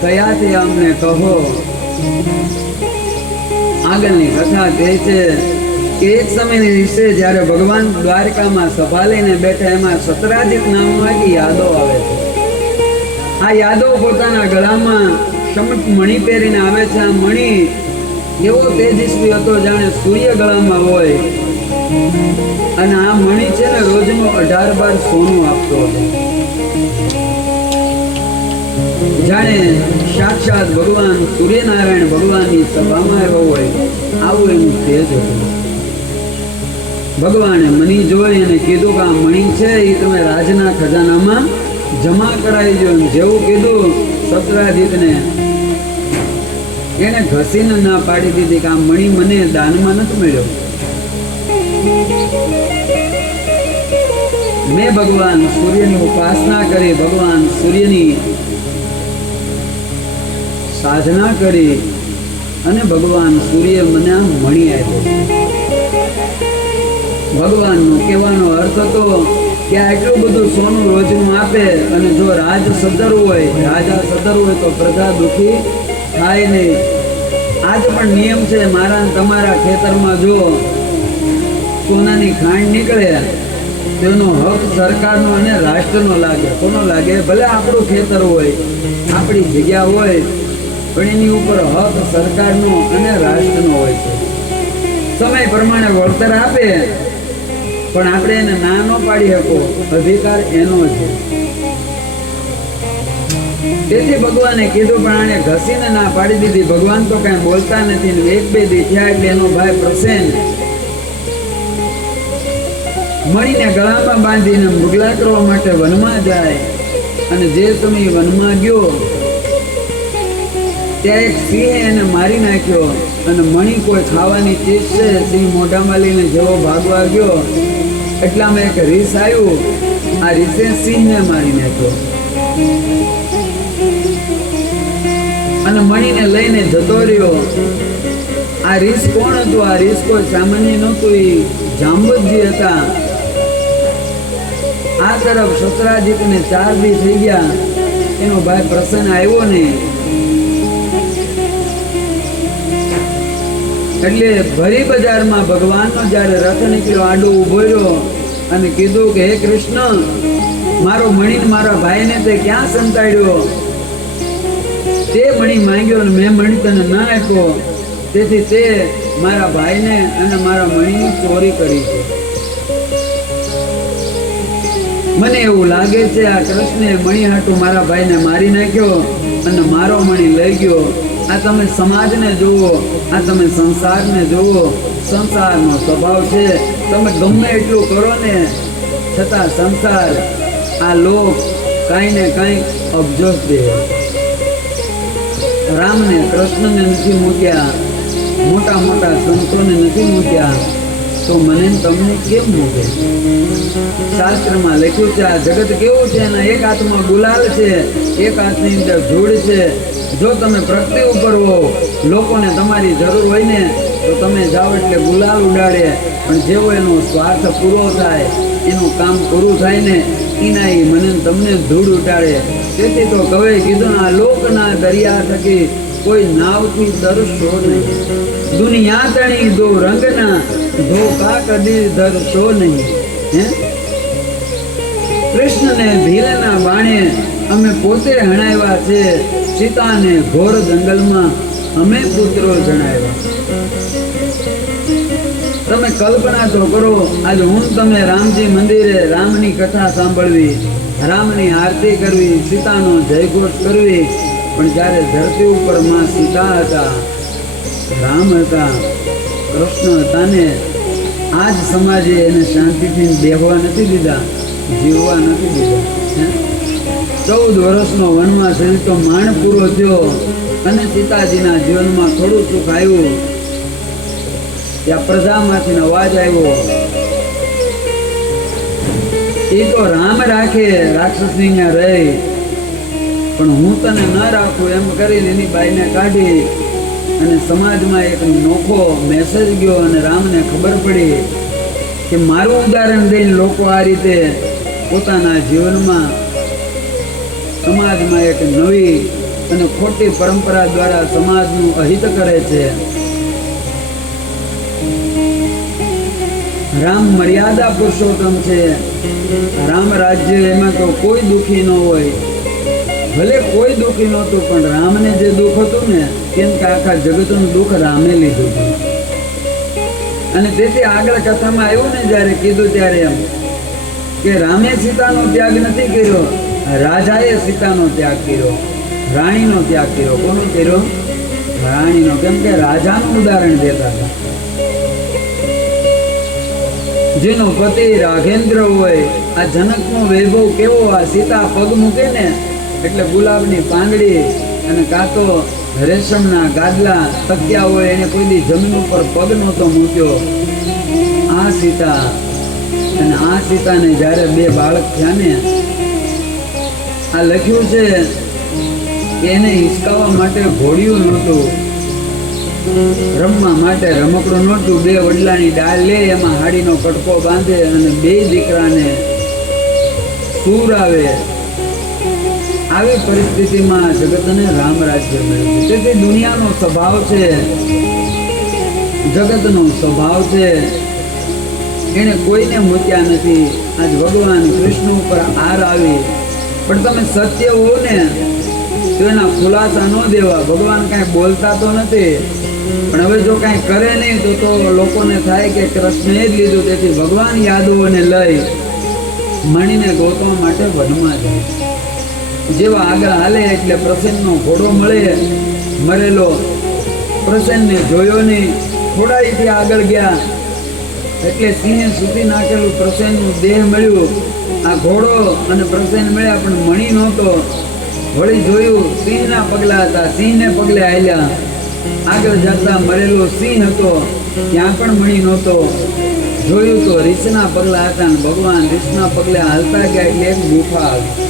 થયાથી અમને કહો. આગળની કથા કહે છે કે એક સમયની વિશે જ્યારે ભગવાન દ્વારકામાં સભા લઈને બેઠા એમાં સતરાજીત નામનો એક યાદવ આવે છે. આ યાદવ પોતાના ગળામાં શમટ મણી પહેરીને આવે છે. આ મણી એવો તેજસ્વી હતો જાણે સૂર્ય ગળામાં હોય અને આ મણી છે ને રોજનું 18 બાર સોનું આપતો હતો. જાણે સાક્ષાત ભગવાન સૂર્યનારાયણ ભગવાનની સભામાં આવ્યો હોય આવું એનું તેજ હતું. ભગવાને મણી જોઈ અને કીધું કે આ મણી છે એ તમે રાજના ખજાનામાં જમા કરાવી દો. જેવું કીધું સતરાજીતને એને ઘસીને ના પાડી દીધી કે આ મણી મને દાનમાં નથી મળ્યો. મેં ભગવાન સૂર્યની ઉપાસના કરી, ભગવાન સૂર્યની સાધના કરી અને ભગવાન સૂર્ય મને આ મણી આપ્યો. ભગવાનનો કહેવાનો અર્થ હતો કે આટલું બધું સોનું રોજનું આપે અને જો રાજ સદર હોય, રાજા સદર હોય તો પ્રજા દુઃખી થાય નહીં. આજ પણ નિયમ છે મારા તમારા ખેતરમાં જો સોનાની ખાંડ નીકળે તેનો હક સરકારનો અને રાષ્ટ્રનો લાગે. કોનો લાગે? ભલે આપણું ખેતર હોય, આપણી જગ્યા હોય, પણ એની ઉપર હક સરકારનો અને રાષ્ટ્રનો હોય છે. સમય પ્રમાણે વળતર આપે પણ આપણે એને ના ન પાડી શકો, અધિકાર એનો છે. તેથી ભગવાને કીધું પણ આને ઘસીને ના પાડી દીધી. ભગવાન તો કઈ બોલતા નથી. એક બે દી થયા એટલે એનો ભાઈ પ્રસેન મણીને ગળામાં બાંધીને મૃગલા કરવા માટે વનમાં જાય અને જે સમય વનમાં ગયો ત્યાં એક સિંહે એને મારી નાખ્યો અને મણી કોઈ ખાવાની ચીજ છે. સિંહ મોઢામાં લઈને જેવો ભાગવા ગયો એટલામાં એક રીસ આવ્યું. આ રીસે સિંહને મારી નાખ્યો અને મણીને લઈને જતો રહ્યો. આ રીસ કોણ હતું? આ રીસ કોઈ સામાન્ય નહોતું, એ જાંબુજી હતા. આ તરફ સતરાજીતને 4 દી થઈ ગયા, એનો ભાઈ પ્રસન્ન આવ્યો નહીં. એટલે ભરી બજારમાં ભગવાનનો જ્યારે રથ નીકળ્યો આડો ઉભો રહ્યો અને કીધું કે હે કૃષ્ણ, મારો મણી મારા ભાઈને તે ક્યાં સંતાડ્યો? તે મણી માંગ્યો અને મેં મણી તને ના આપ્યો, તેથી તે મારા ભાઈને અને મારા મણીની ચોરી કરી છે. મને એવું લાગે છે આ કૃષ્ણે મણી હાટું મારા ભાઈને મારી નાખ્યો અને મારો મણી લઈ ગયો. આ તમે સમાજને જુઓ, આ તમે સંસારને જુઓ. સંસારનો સ્વભાવ છે તમે ગમે એટલું કરો ને છતાં સંસાર આ લોક કાંઈ ને કાંઈ અબજો દે. રામને કૃષ્ણને નથી મૂક્યા, મોટા મોટા સંતોને નથી મૂક્યા, તો મને તમને કેમ મૂકે? શાસ્ત્રમાં લખ્યું છે આ જગત કેવું છે, એના એક હાથમાં ગુલાલ છે, એક હાથની અંદર ધૂળ છે. જો તમે પ્રગતિ ઉપર હો, લોકોને તમારી જરૂર હોય ને તો તમે જાઓ એટલે ગુલાલ ઉડાડે, પણ જેવો એનો સ્વાર્થ પૂરો થાય, એનું કામ પૂરું થાય ને એના એ મને તમને ધૂળ ઉડાડે. તેથી તો કવે કીધું આ લોકના દરિયા થકી કોઈ નાવથી તરશો નહીં. દુનિયા તણી દો રંગના ધોકા કદી ધરશો નહીં. હે કૃષ્ણને ભીલના બાણે અમે પોતે હણાવ્યા છે, સીતાને ઘોર જંગલમાં અમે પુત્રો જણાવ્યા. તમે કલ્પના તો કરો, આજે હું તમે રામજી મંદિરે રામની કથા સાંભળવી, રામની આરતી કરવી, સીતાનો જયઘોષ કરવી, પણ જ્યારે ધરતી ઉપર માં સીતા હતા, રામ હતા, કૃષ્ણ હતા ને આજ સમાજે એને શાંતિથી બેહવા નથી દીધા, જીવવા નથી દીધા. 14 વર્ષનો વનવાસ તો માંડ પૂરો થયો અને સીતાજીના જીવનમાં થોડું સુખ આવ્યું. ત્યાં પ્રજામાંથી અવાજ આવ્યો, એ તો રામ રાખે રાક્ષસની ત્યાં રહી, પણ હું તને ન રાખું એમ કરીને એની બાઈને કાઢી અને સમાજમાં એક નોખો મેસેજ ગયો અને રામને ખબર પડી કે મારું ઉદાહરણ દઈને લોકો આ રીતે પોતાના જીવનમાં સમાજમાં એક નવી અને ખોટી પરંપરા દ્વારા સમાજનું અહિત કરે છે. રામ મર્યાદા પુરુષોત્તમ છે. રામ રાજ્ય એમાં તો કોઈ દુઃખી ન હોય. ભલે કોઈ દુઃખી નહોતું, પણ રામને જે દુઃખ હતું ને, કેમ કે આખા જગતનું દુઃખ રામે લીધું હતું. અને તેથી આગળ કથામાં આવ્યું ને, જ્યારે કીધું ત્યારે એમ કે રામે સીતાનો ત્યાગ નથી કર્યો, રાજાએ સીતાનો ત્યાગ કર્યો, રાણીનો ત્યાગ કર્યો. કોનો કર્યો? રાણીનો. કેમ કે રાજાનું ઉદાહરણ દેતા હતા. જેનો પતિ રાઘેન્દ્ર હોય, આ જનકનો વૈભવ કેવો, આ સીતા પગ મૂકે ને એટલે ગુલાબની પાંદડી અને કાં તો રેશમના ગાદલા તકિયા હોય, એને કોઈ દી જમીન ઉપર પગ નહોતો મૂક્યો. આ સીતા. અને આ સીતાને જ્યારે 2 બાળક થયા ને, આ લખ્યું છે કે એને હિસકાવવા માટે ઘોડિયું નહોતું, રમવા માટે રમકડું નહોતું. 2 વડલાની ડાળ લે, એમાં હાડીનો કટકો બાંધે અને 2 દીકરાને સૂર આવે. આવી પરિસ્થિતિમાં જગતને રામ રાજ્ય મળ્યું. તેથી દુનિયાનો સ્વભાવ છે, જગતનો સ્વભાવ છે, એને કોઈને મૂક્યા નથી. આજ ભગવાન કૃષ્ણ ઉપર આર આવી, પણ તમે સત્ય હો ને તો એના ખુલાસા ન દેવા. ભગવાન કાંઈ બોલતા તો નથી, પણ હવે જો કાંઈ કરે નહીં તો લોકોને થાય કે કૃષ્ણએ જ લીધું. તેથી ભગવાન યાદવોને લઈ મણીને ગોતવા માટે વનમાં જાય. જેવા આગળ હાલે એટલે પ્રસન્નનો ઘોડો મળે મરેલો. પ્રસન્નને જોયો નહીં, થોડાઈથી આગળ ગયા એટલે સિંહે સૂતી નાખેલું પ્રસન્નનું દેહ મળ્યું. આ ઘોડો અને પ્રસન્ન મળ્યા, પણ મણી નહોતો. વળી જોયું, સિંહના પગલા હતા, સિંહને પગલે હાલ્યા. આગળ જતા મરેલો સિંહ હતો, ત્યાં પણ મણી નહોતો. જોયું તો રીછના પગલા હતા, અને ભગવાન રીછના પગલે હાલતા ગયા એટલે એક ગુફા આવી.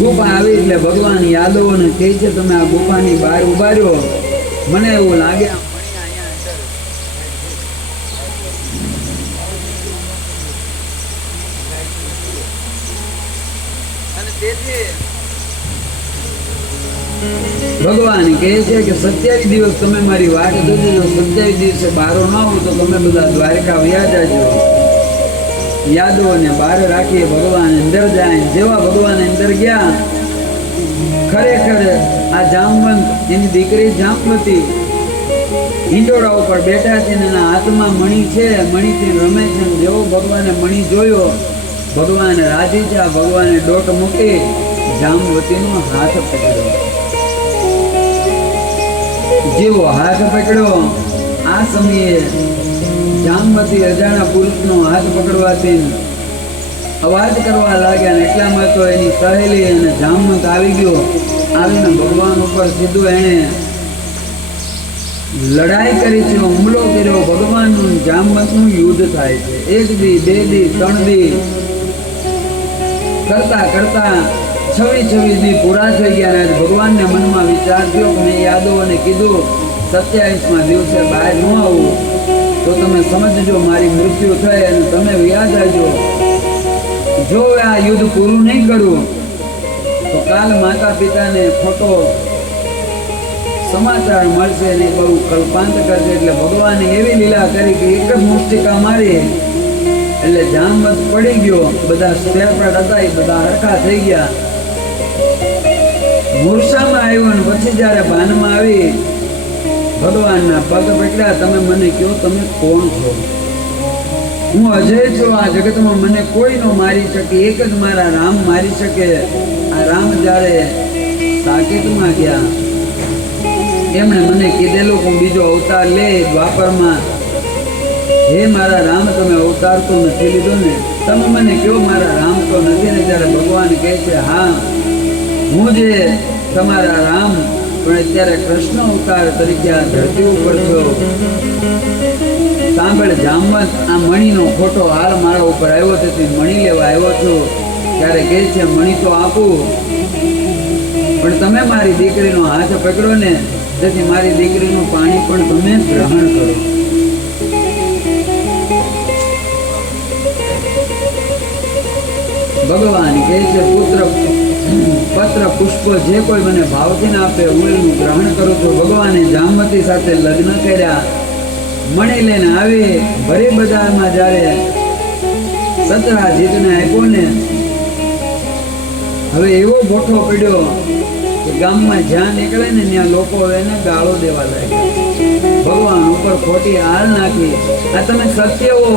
ગુફા આવી એટલે ભગવાન યાદવોને કહે છે, તમે આ ગુફાની બહાર ઉભા રહ્યો, મને એવું લાગે આ મણી અહીંયા અંદર. અને તેથી ભગવાન કહે છે કે 27 દિવસ તમે મારી વાટ જોજો. 27 દિવસે બારો ન આવું તો તમે બધા દ્વારકા વયા જાજો. યાદવોને બહાર રાખી ભગવાન અંદર જાય. જેવા ભગવાન અંદર ગયા, ખરેખર આ જામવંત એની દીકરી જામવતી હિંડોળા ઉપર બેઠા છે, એના હાથમાં મણી છે, મણીથી રમે છે. જેવો ભગવાને મણી જોયો, ભગવાન રાજી છે. ભગવાને દોટ મૂકી જામવતીનો હાથ પકડ્યો. જેવો હાથ પકડ્યો, આ સમયે જામવતી અજાણા પુરુષનો હાથ પકડવાથી અવાજ કરવા લાગ્યા. ને એટલામાં તો એની સહેલી અને જામવંત આવી ગયો. આવીને ભગવાન ઉપર સીધું એણે લડાઈ કરી છે, હુમલો કર્યો. ભગવાનનું જામવંતનું યુદ્ધ થાય છે. 1 દી 2 દી 3 દી કરતા કરતા 26 દી પૂરા થઈ ગયા. અને ભગવાનને મનમાં વિચાર થયો કે મેં યાદવોને કીધું 27મા દિવસે બહાર ન આવું તો તમે સમજજો મારી મૃત્યુ થઈ અને તમે વ્યા જાજો. જો આ યુદ્ધ પૂરું નહીં કરું તો કાલ માતા પિતાને ખોટો સમાચાર મળશે ને બહુ કલ્પાંત કરશે. એટલે ભગવાને એવી લીલા કરી કે એક જ મુષ્ટિકા મારી એટલે જામવંત પડી ગયો. બધા સ્પેરપાર્ટ હતા એ બધા હરખા થઈ ગયા. મૂર્છામાં આવ્યો ને પછી જ્યારે ભાનમાં આવી ભગવાનના પગ પકડ્યા. તમે મને કહો તમે કોણ છો? હું અજય છું. આ જગતમાં મને કોઈ ન મારી શકે, એક જ મારા રામ મારી શકે. આ રામ જ્યારે સાકેતમાં ગયા, એમણે મને કીધેલું કે બીજો અવતાર લે દ્વાપરમાં. હે મારા રામ, તમે અવતાર તો નથી લીધો ને? તમે મને કહો મારા રામ તો નથી ને? ત્યારે ભગવાન કહે છે, હા હું જે તમારા રામ પણ અત્યારે કૃષ્ણ અવતાર તરીકે આ ધરતી ઉપર છો. સાંભળ જામવંત, આ મણીનો ખોટો હાર મારા ઉપર આવ્યો, તેથી મણી લેવા આવ્યો છું. ત્યારે કહે છે મણી તો આપું, પણ તમે મારી દીકરીનો હાથ પકડો ને, તેથી મારી દીકરીનું પાણી પણ તમે ગ્રહણ કરો. ભગવાન કહે છે પત્ર પુષ્પ જે કોઈ મને ભાવથી ના આપે હું એનું ગ્રહણ કરું છું. ભગવાને જામવતી સાથે લગ્ન કર્યા, મણી લઈને આવી. ભરી બજારમાં જ્યારે સતરાજીતને આપ્યો ને, હવે એવો ગોઠો પડ્યો કે ગામમાં જ્યાં નીકળે ને ત્યાં લોકો એને ગાળો દેવા લાગ્યા. ભગવાન ઉપર ખોટી હાર નાખી. આ તમે સત્ય હો,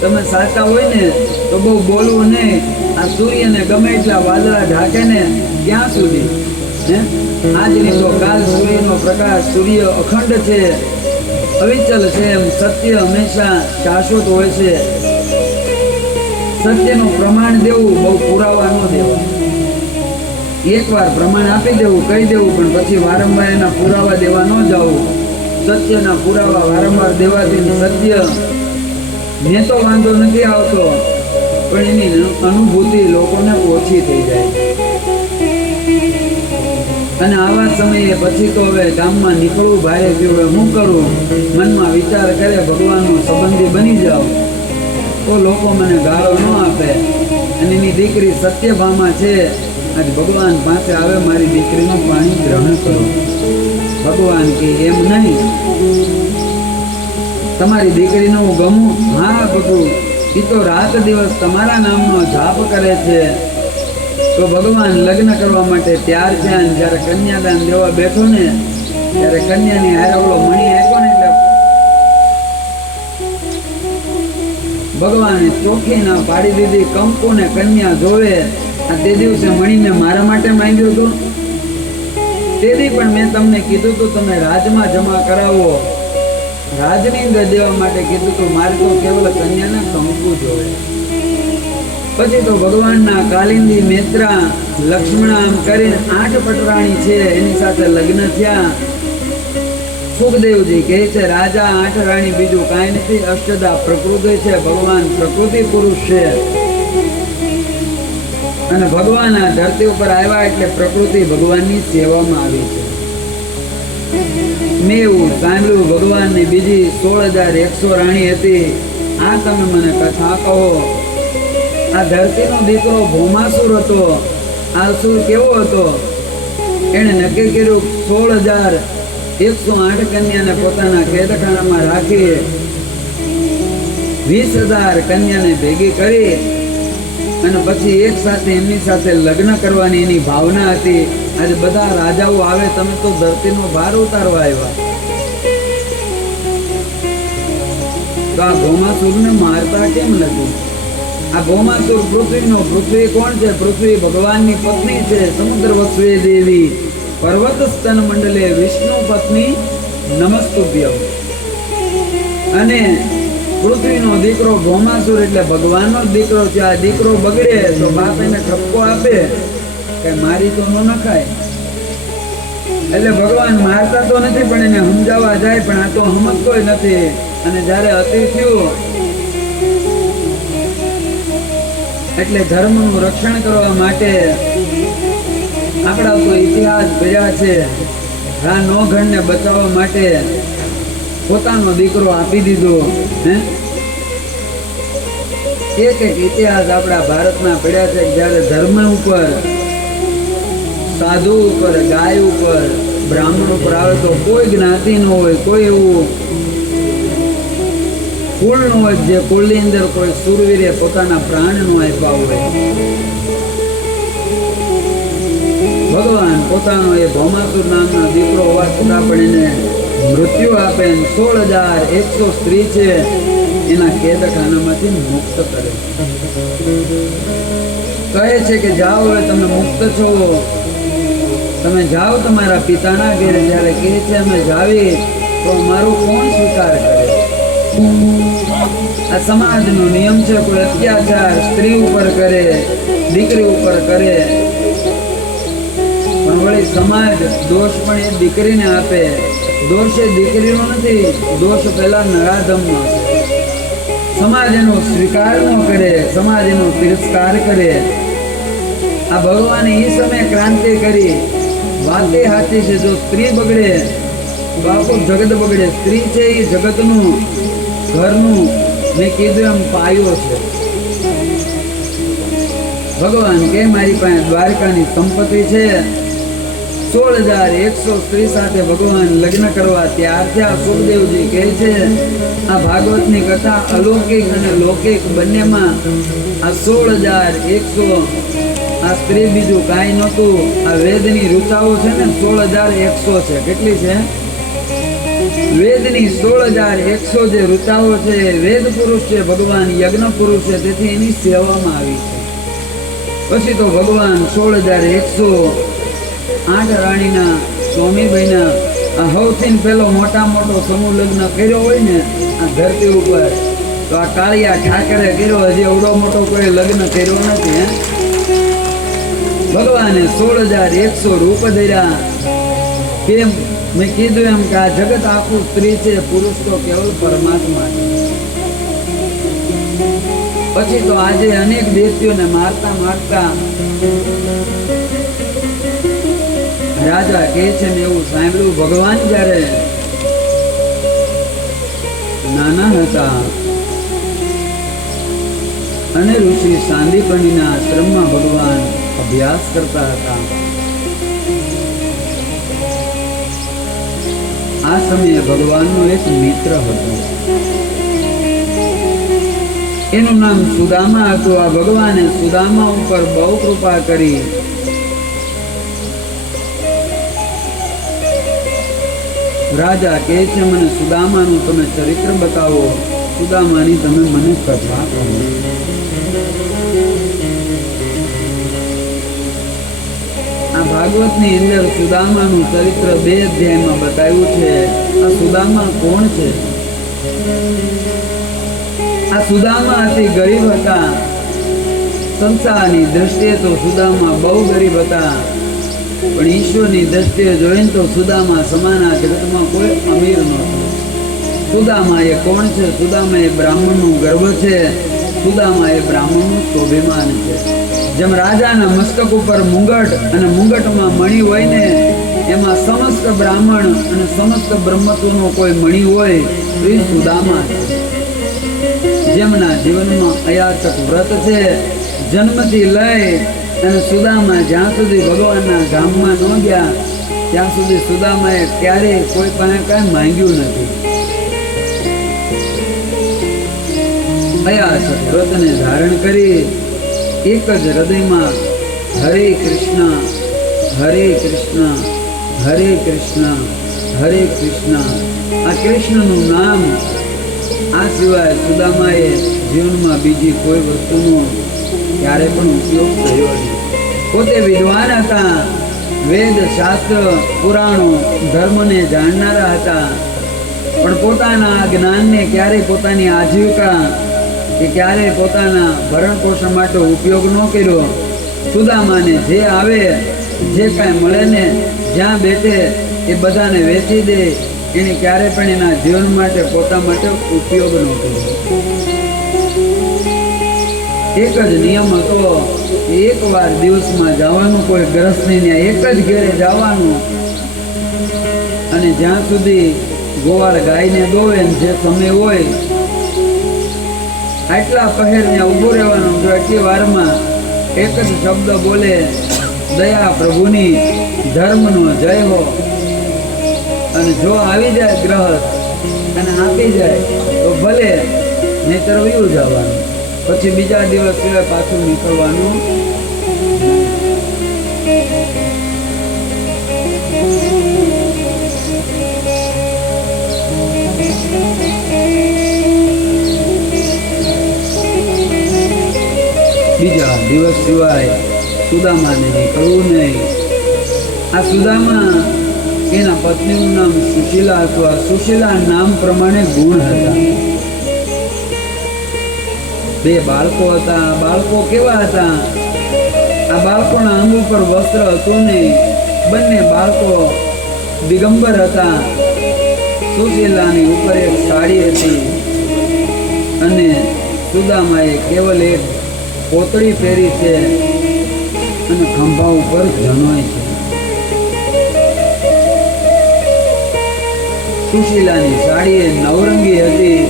તમે સાચા હોય ને તો બહુ બોલવું નહીં. આ સૂર્યને ગમે એટલા વાદળા ઢાકે ને ક્યાં સુધી, હે આજની તો કાલ સૂર્યનો પ્રકાશ, સૂર્ય અખંડ છે, અવિચલ છે. એમ સત્ય હંમેશા શાશ્વત હોય છે. સત્યનું પ્રમાણ દેવું, બહુ પુરાવા ન દેવા. એકવાર પ્રમાણ આપી દેવું, કહી દેવું, પણ પછી વારંવાર એના પુરાવા દેવા ન જવું. સત્યના પુરાવા વારંવાર દેવાથી સત્ય ને તો વાંધો નથી આવતો, પણ એની અનુભૂતિ લોકોને ઓછી થઈ જાય. અને આવા સમયે પછી તો હવે ગામમાં નીકળવું ભારે થયું. હવે હું કરું? મનમાં વિચાર કરે ભગવાનનો સંબંધી બની જાઉં તો લોકો મને ગાળો ન આપે. અને એની દીકરી સત્યભામા છે, આજ ભગવાન પાસે આવે, મારી દીકરીનું પાણી ગ્રહણ કરો. ભગવાન કે એમ નહીં, તમારી દીકરીને હું ગમું? હા પ્રભુ, એ તો રાત દિવસ તમારા નામનો જાપ કરે છે. તો ભગવાન લગ્ન કરવા માટે તૈયાર છે. અને જ્યારે કન્યાદાન દેવા બેઠો ને, ત્યારે કન્યાની હારે ઓલો મણી આપ્યો ને, એટલે ભગવાને ચોખ્ખી ના પાડી દીધી. કંકુ ને કન્યા જોવે. આ તે દિવસે મણીને મારા માટે માંગ્યું હતું. તેથી પણ મેં તમને કીધું હતું તમે રાજમાં જમા કરાવો, રાજની અંદર દેવા માટે કીધું હતું. મારે તો કેવલ કન્યાના કંકુ જોવે. પછી તો ભગવાનના કાલિંદી નેત્રા લક્ષ્મણ આમ કરીને 8 પટરાણી છે એની સાથે લગ્ન થયા. સુખદેવજી કહે છે રાજા 8 રાણી બીજું કાંઈ નથી, અષ્ટદા પ્રકૃતિ છે. ભગવાન પ્રકૃતિ પુરુષ છે. અને ભગવાન આ ધરતી ઉપર આવ્યા એટલે પ્રકૃતિ ભગવાનની સેવામાં આવી છે. મેં એવું સાંભળ્યું ભગવાનની બીજી 16,100 રાણી હતી. આ તમે મને કથા કહો. આ ધરતીનો દીકરો ભૌમાસુર હતો. આ અસુર કેવો હતો? એણે નક્કી કર્યું 16,108 કન્યાને પોતાના કેદખાનામાં રાખી 20,000 કન્યાને ભેગી કરી અને પછી એક સાથે એમની સાથે લગ્ન કરવાની એની ભાવના હતી. આજે બધા રાજાઓ આવે, તમે તો ધરતીનો ભાર ઉતારવા આવ્યા. તો આ ભૌમાસુરને મારતા કેમ નથી? આ ભૌમાસુર પૃથ્વીનો. પૃથ્વી કોણ છે? પૃથ્વી ભગવાનની પત્ની છે. સમુદ્ર વસવે દેવી પર્વત સ્તન મંડલે વિષ્ણુ પત્ની નમસ્તુભ્ય. અને પૃથ્વીનો દીકરો ભૌમાસુર એટલે ભગવાનનો જ દીકરો છે. આ દીકરો બગડે તો બાપ એને ઠપકો આપે કે મારી તો ન નખાય. એટલે ભગવાન મારતા તો નથી પણ એને સમજાવવા જાય, પણ આ તો સમજતોય નથી. અને જ્યારે અતિ થયું એટલે ધર્મનું રક્ષણ કરવા માટે આપણા તો ઇતિહાસ ભર્યા છે. રા નોઘણને બચાવવા માટે પોતાનો દીકરો આપી દીધો. એક ઇતિહાસ આપણા ભારતના પડ્યા છે. જ્યારે ધર્મ ઉપર, સાધુ ઉપર, ગાય ઉપર, બ્રાહ્મણ ઉપર આવે તો કોઈ જ્ઞાતિ ન હોય, કોઈ એવું કુળ ન હોય જે કુળની અંદર કોઈ સુરવીરે પોતાના પ્રાણ નો આપ્યા હોય. ભગવાન પોતાનો એ ભૌમાસુર નામનો દીકરો હોવા છતાં પણ એને મૃત્યુ આપે. 16,100 સ્ત્રી છે એના કેદખાનામાંથી મુક્ત કરે. કહે છે કે જાઓ, હવે તમે મુક્ત છો, તમે જાઓ તમારા પિતાના ઘેરે. જ્યારે કહે છે અમે જાવી તો અમારું કોણ સ્વીકાર કરે? આ સમાજનો નિયમ છે. કોઈ અત્યાચાર સ્ત્રી ઉપર કરે, દીકરી ઉપર કરે, પણ વળી સમાજ દોષ પણ એ દીકરીને આપે. દોષ એ દીકરીનો નથી, દોષ પેલા નરાધમનો છે. સમાજ એનો સ્વીકાર ન કરે, સમાજ એનો તિરસ્કાર કરે. આ ભગવાને એ સમયે ક્રાંતિ કરી. વાતે સાચી છે, જો સ્ત્રી બગડે તો આખું જગત બગડે. સ્ત્રી છે એ જગતનું, ઘરનું, મેં કીધું એમ પાયો છે. ભગવાન કે મારી પાસે દ્વારકાની સંપત્તિ છે. 16,100 સ્ત્રી સાથે ભગવાન લગ્ન કરવા તૈયાર થયા. સુખદેવજી કહે છે આ ભાગવતની કથા અલૌકિક અને લૌકિક બંનેમાં આ 16,100 આ સ્ત્રી બીજું કાંઈ નહોતું. આ વેદની ઋચાઓ છે ને 16,100 છે. કેટલી છે? વેદની 16,100 જે ઋચાઓ છે, વેદ પુરુષ છે ભગવાન, યજ્ઞ પુરુષ છે, તેથી એની સેવામાં આવી છે. પછી તો ભગવાન 16,100 8 રાણીના સ્વામીભાઈના આ સૌથી પહેલો મોટા મોટો સમૂહ લગ્ન કર્યો હોય ને આ ધરતી ઉપર તો આ કાળિયા ઠાકરે કર્યો. હજી એવડો મોટો કોઈ લગ્ન કર્યો નથી. હે ભગવાને 16,100 રૂપ ધર્યા. કેમ? મેં કીધું એમ કે આ જગત આખું સ્ત્રી છે, પુરુષ તો કેવલ પરમાત્મા છે. પછી તો આજે અનેક દેશીઓને મારતા મારતા રાજા કહે છે મેં એવું સાંભળ્યું ભગવાન જ્યારે નાના હતા અને ઋષિ સાંદીપનીના આશ્રમમાં ભગવાન અભ્યાસ કરતા હતા. આ સમયે ભગવાનનો એક મિત્ર હતો. એનું નામ સુદામા હતું. આ ભગવાને સુદામા ઉપર બહુ કૃપા કરી. રાજા કહે છે મને સુદામાનું તમે ચરિત્ર બતાવો, સુદામાની તમે મને કથા કહો. આ ભાગવતની અંદર સુદામાનું ચરિત્ર 2 અધ્યાયમાં બતાવ્યું છે. આ સુદામા કોણ છે? આ સુદામા અતિ ગરીબ હતા. સંસારની દ્રષ્ટિએ તો સુદામા બહુ ગરીબ હતા, પણ ઈશ્વરની દ્રષ્ટિએ જોઈને તો સુદામા સમાના જગતમાં કોઈ અમીર નહોતું. સુદામા એ કોણ છે? સુદામા એ બ્રાહ્મણનું ગર્વ છે. સુદામા એ બ્રાહ્મણનું સ્વાભિમાન છે. જેમ રાજાના મસ્તક ઉપર મુંગટ અને મુંગટમાં મણી હોય ને, એમાં સમસ્ત બ્રાહ્મણ અને સમસ્ત બ્રહ્મત્વનો કોઈ મણી હોય તો એ સુદામા છે. જેમના જીવનમાં અયાચક વ્રત છે, જન્મથી લઈ અને સુદામા જ્યાં સુધી ભગવાનના ધામમાં ન ગયા ત્યાં સુધી સુદામાએ ક્યારેય કોઈ પાસે કાંઈ માંગ્યું નથી. અયાચક વ્રતને ધારણ કરી એક જ હૃદયમાં હરે કૃષ્ણ હરે કૃષ્ણ હરે કૃષ્ણ હરે કૃષ્ણ, આ કૃષ્ણનું નામ આ સિવાય સુદામાએ જીવનમાં બીજી કોઈ વસ્તુનો ક્યારે પણ ઉપયોગ કર્યો નહીં. પોતે વિદ્વાન હતા. વેદ શાસ્ત્ર પુરાણો ધર્મને જાણનારા હતા, પણ પોતાના જ્ઞાનને ક્યારેય પોતાની આજીવિકા કે ક્યારેય પોતાના ભરણ પોષણ માટે ઉપયોગ ન કર્યો. સુદામાને જે આવે જે કાંઈ મળે ને જ્યાં બેઠે એ બધાને વેચી દે. એને ક્યારે પણ એના જીવન માટે પોતા માટે ઉપયોગ ન કર્યો. એક જ નિયમ હતો, એકવાર દિવસમાં જવાનું કોઈ ગ્રહસ્થને એક જ ઘેરે જવાનું, અને જ્યાં સુધી ગોવાળ ગાયને દોવે ને જે સમય હોય આટલા પહેર ત્યાં ઊભું રહેવાનું. જો એટલી વારમાં એક જ શબ્દ બોલે દયા પ્રભુની ધર્મનો જય હો, અને જો આવી જાય ગ્રહસ્થ અને આપી જાય તો ભલે, નહીતર વયું જવાનું. પછી બીજા દિવસ સિવાય પાછું નીકળવાનું. બીજા દિવસ સિવાય સુદામાને નીકળવું નહીં. આ સુદામા એના પત્નીનું નામ સુશીલા હતું. આ સુશીલા નામ પ્રમાણે ગુણ હતા. 2 બાળકો હતા. બાળકો કેવા હતા? આ બાળકોના અંગ ઉપર વસ્ત્ર હતું નહીં. બંને બાળકો દિગંબર હતા. સુશીલાની ઉપર એક સાડી હતી અને સુદામાએ કેવલ એક પોતળી પહેરી છે અને ખંભા ઉપર જનોય છે. સુશીલાની સાડી એ નવરંગી હતી.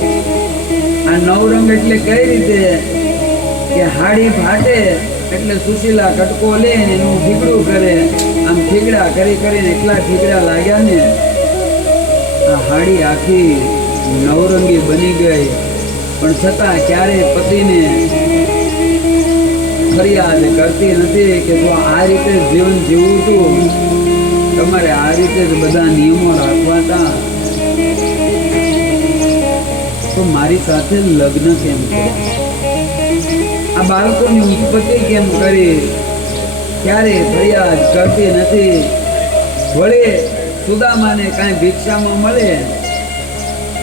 આ નવરંગ એટલે કઈ રીતે કે હાડી ફાટે એટલે સુશીલા કટકો લે ને એનું ઠીકડું કરે. આમ ઠીકડા કરી કરીને એટલા ઠીકડા લાગ્યા ને આ હાડી આખી નવરંગી બની ગઈ. પણ છતાં ક્યારેય પતિને ફરિયાદ કરતી નથી કે જો આ રીતે જીવન જીવવું હતું, તમારે આ રીતે જ બધા નિયમો રાખવા હતા, તો મારી સાથે લગ્ન કેમ કર્યા? આ બાળકોની ઉત્પત્તિ કેમ કરી? ક્યારેય ફરિયાદ કરતી નથી. વળે સુદામાને કાંઈ ભિક્ષામાં મળે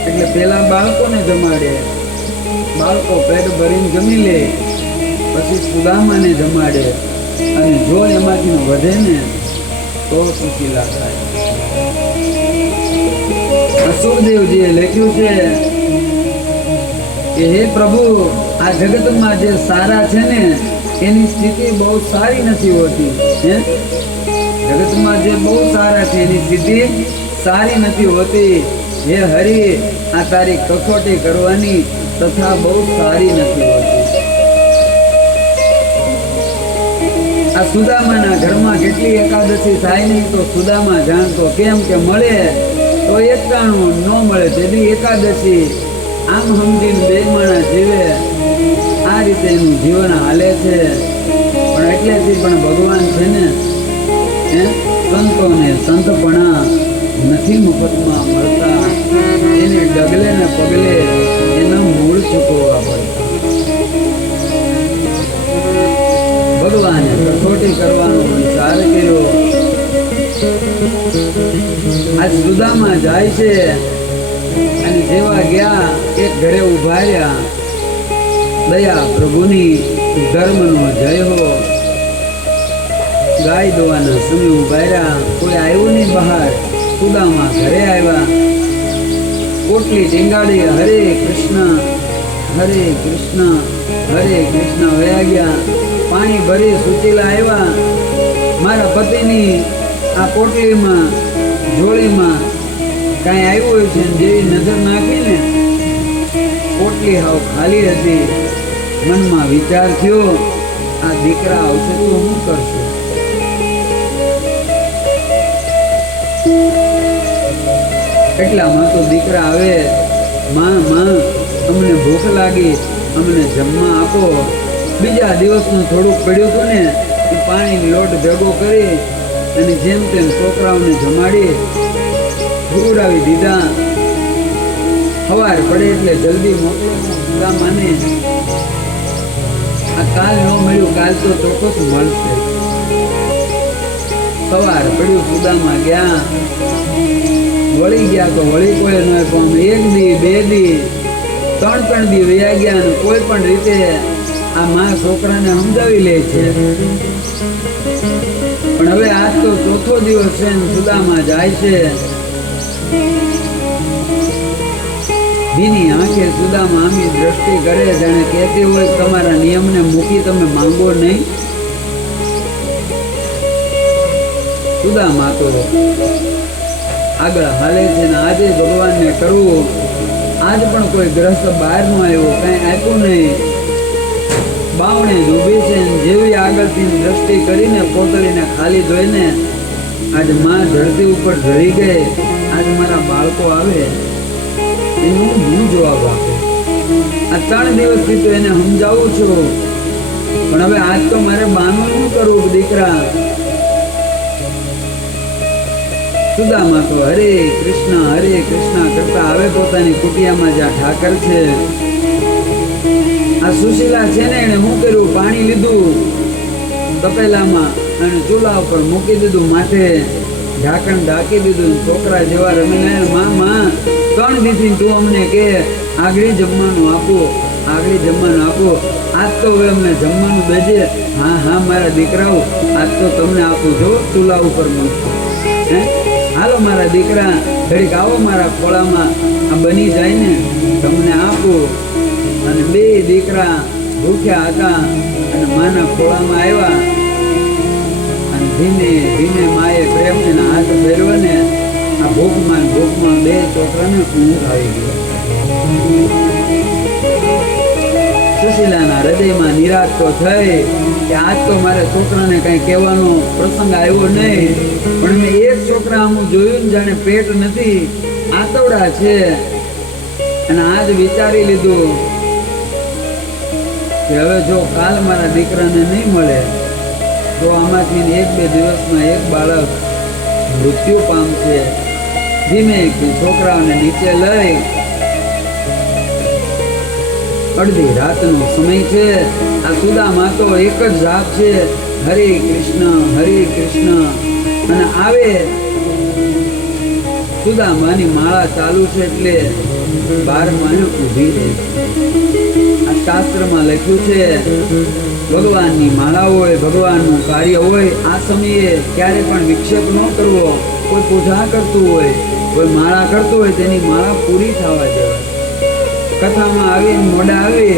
એટલે પેલા બાળકોને જમાડે. બાળકો પેટ ભરીને જમી લે, પછી સુદામાને જમાડે અને જો એમાંથી વધે ને તો સુશીલા થાય. સુખદેવજીએ લખ્યું છે કે હે પ્રભુ, આ જગતમાં જે સારા છે ને એની સ્થિતિ બહુ સારી નથી હોતી. જગતમાં જે બહુ સારા છે એની સ્થિતિ સારી નથી હોતી. હે હરિ, આ તારી કસોટી કરવાની તથા બહુ સારી નથી હોતી. આ સુદામાના ઘરમાં કેટલી એકાદશી થાય નહીં તો સુદામા જાણતો. કેમ કે મળે તો 91, ન મળે તેથી એકાદશી. આમ સમજીને બે માણસ જીવે. આ રીતે એનું જીવન હાલે છે. પણ એટલેથી પણ ભગવાન છે ને સંતોને સંતપણા નથી મફતમાં મળતા. એને ડગલે ને પગલે એના મૂળ ચૂકવવા પડતા. ભગવાને કસોટી કરવાનો વિચાર કર્યો. આજ સુદામા જાય છે અને જેવા ગયા એક ઘરે ઉભા રહ્યા. દયા પ્રભુની ધર્મનો જય હો. ગાય દોવાના સમય ઉભા રહ્યા. કોઈ આવ્યું નહીં બહાર. સુદામા ઘરે આવ્યા. પોટલી ટીંગાડી હરે કૃષ્ણ હરે કૃષ્ણ હરે કૃષ્ણ વયા ગયા. પાણી ભરી સુચીલા આવ્યા. મારા પતિની આ પોટલીમાં જોડીમાં કાંઈ આવ્યું હોય છે. જેવી નજર નાખીને પોટલી હાવ ખાલી હતી. મનમાં વિચાર થયો, આ દીકરા આવશે તો શું કરશે? એટલામાં તો દીકરા આવે, માં અમને ભૂખ લાગી, અમને જમવા આપો. બીજા દિવસનું થોડુંક પડ્યું હતું ને એ પાણીની લોટ ભેગો કરી અને જેમ તેમ છોકરાઓને જમાડી ખવડાવી દીધા. સવાર પડે એટલે જલ્દી મોકલો સુદામાને. આ કાલ ન મળ્યું, કાલ તો ચોક્કસ મળશે. સવાર પડ્યું, સુદામા ગયા. વળી ગયા તો વળી કોઈ ન પણ 1 દી 2 દી 3 દી વયા ગયા અને કોઈ પણ રીતે આ માં છોકરાને સમજાવી લે છે. પણ હવે આજ તો ચોથો દિવસ છે ને સુદામા જાય છે. ભીની આંખે સુદામા આમી દ્રષ્ટિ કરે, જાણે કહેતી હોય તમારા નિયમને મૂકી તમે માંગો નહીં. સુદામા તો આગળ હાલે છે ને આજે ભગવાનને કરવું. આજ પણ કોઈ ગ્રસ્ત બહાર નો આવ્યો, કઈ આપ્યું નહીં. બાવણે જ ઊભી છે. જેવી આગળથી દ્રષ્ટિ કરીને પોતળીને ખાલી જોઈને આજ માં ધરતી ઉપર ધરી ગઈ. આજ મારા બાળકો આવે એનું હું જવાબ આપે? આ 3 દિવસથી તો એને સમજાવું છું, પણ હવે આજ તો મારે બાનું શું કરવું દીકરા? સુદામા તો હરે કૃષ્ણ કરતા આવે પોતાની કુટિયામાં જ્યાં ઠાકર છે. આ સુશીલા છે ને એને શું કર્યું? પાણી લીધું તપેલામાં અને ચૂલા ઉપર મૂકી દીધું. માથે ઢાંકણ ઢાંકી દીધું. છોકરા જેવા રમીને માં 3 દીથી તું અમને કે આગળ જમવાનું આપો. આજ તો હવે અમને જમવાનું દેજે. હા હા મારા દીકરાઓ, આજ તો તમને આપું જો ચૂલા ઉપર મૂકું. હે હાલો મારા દીકરા, ઘડીક આવો મારા ખોળામાં, આ બની જાય ને તમને આપું. અને બે દીકરા ભૂખ્યા હતા અને માના ખોળામાં આવ્યા અને ધીમે ધીમે માએ પ્રેમને હાથ ફેરવે ને આ ભૂખમાં બે છોકરાને ઊંઘ આવી ગઈ. સુશીલાના હૃદયમાં નિરાશ તો થઈ કે આજ તો મારે છોકરાને કઈ કહેવાનો પ્રસંગ આવ્યો નહીં, પણ મેં એક છોકરા આમ જોયું ને જાણે પેટ નથી, આતવડા છે. અને આજ વિચારી લીધું કે હવે જો કાલ મારા દીકરાને નહીં મળે તો આમાંથી 1-2 દિવસમાં એક બાળક મૃત્યુ પામશે. ધીમે છોકરાઓને નીચે લઈ, અડધી રાતનો સમય છે, આ સુદામા તો એક જ જાપ છે, હરે કૃષ્ણ. અને આવે સુદામાની માળા ચાલુ છે એટલે 12 ઊભી રહી. આ શાસ્ત્રમાં લખ્યું છે ભગવાનની માળા હોય, ભગવાનનું કાર્ય હોય, આ સમયે ક્યારે પણ વિક્ષેપ ન કરવો. કોઈ પૂજા કરતું હોય, કોઈ માળા કરતું હોય, તેની માળા પૂરી થવા દેવાય. કથામાં આવીને મોડા આવે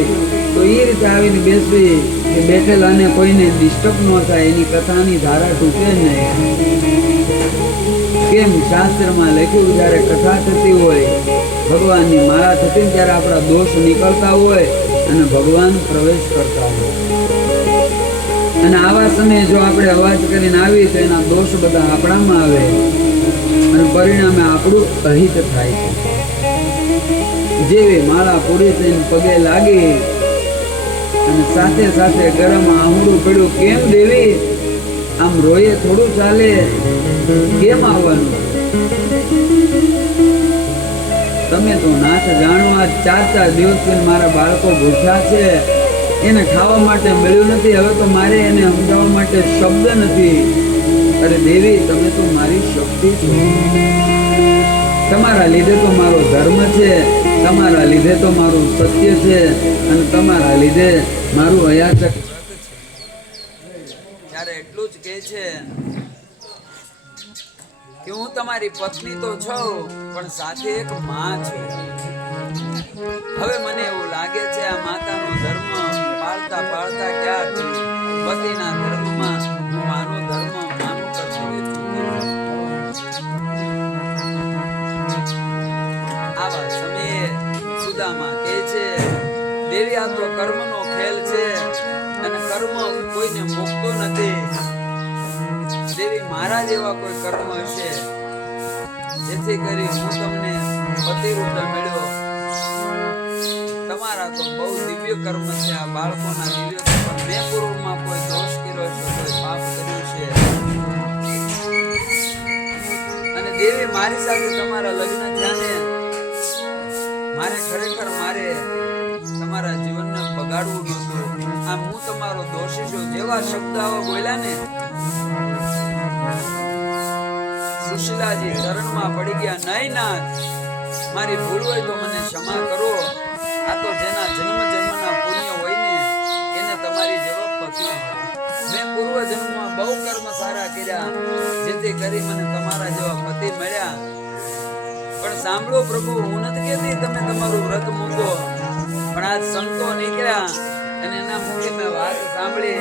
તો એ રીતે આવીને બેસવી કે બેઠેલાને કોઈને ડિસ્ટર્બ ન થાય, એની કથાની ધારા તૂટે નહીં. કેમ શાસ્ત્રમાં લખ્યું જ્યારે કથા થતી હોય, ભગવાનની માળા થતી ત્યારે આપણા દોષ નીકળતા હોય અને ભગવાન પ્રવેશ કરતા હોય. અને આવા સમયે જો આપણે અવાજ કરીને આવી તો એના દોષ બધા આપણામાં આવે અને પરિણામે આપણું અહિત થાય છે. જેવી માળા પૂરી થઈને પગે લાગી અને સાથે સાથે ગરમ આહુડું પડ્યું. કેમ દેવી આમ રોયે થોડું ચાલે, કેમ આવવાનું? તમે તો નાથ જાણો, આ 4 દિવસથી મારા બાળકો ભૂખ્યા છે, એને ખાવા માટે મળ્યું નથી, હવે તો મારે એને સમજાવવા માટે શબ્દ નથી. અરે દેવી તમે તો મારી શક્તિ છો, તમારા લીધે તો મારો ધર્મ છે, તમારા લીધે તો મારું સત્ય છે અને તમારા લીધે મારું અયાચક વ્રત છે. ત્યારે એટલું જ કહે છે કે હું તમારી પત્ની તો છું પણ સાથે એક માં છું. હવે મને એવું લાગે છે આ માતાનો ધર્મ પાળતા પાળતા ક્યાં પતિના ધર્મમાં હું માનો ધર્મ માનું કર્તવ્ય ચૂક્યો. આવા સમયે સુદામા કહે છે દેવી આ તો કર્મનો ખેલ છે અને કર્મ કોઈને મુકતો નથી. દેવી મારા જેવા કોઈ કર્મ હશે જેથી કરી હું તમને પતિ રૂપે મળ્યો. તમારા તો બહુ દિવ્ય કર્મ છે, આ બાળકોના દિવ્ય કર્મ. મેં પૂર્વમાં કોઈ દોષ કર્યો છે, કોઈ પાપ કર્યું છે અને દેવી મારી સાથે તમારા લગ્ન થયા ને મારે ખરેખર તમારા જીવનને બગાડવું નહોતું. આમ હું તમારો દોષી છું. જેવા શબ્દ આવા બોલ્યા ને સુશીલાજી ચરણમાં પડી ગયા. નહીં નાથ, મારી ભૂલ હોય તો મને ક્ષમા કરો. આ તો જેના જન્મ જન્મના પુણ્ય હોય ને એને તમારી જેવો પતિ મળે. મેં પૂર્વ જન્મમાં બહુ કર્મ સારા કર્યા જેથી કરી મને તમારા જેવા પતિ મળ્યા. પણ સાંભળો પ્રભુ, હું નથી કહેતી તમે તમારું વ્રત મૂકો, પણ આજ સંતો નીકળ્યા અને એના મુખે મેં વાત સાંભળી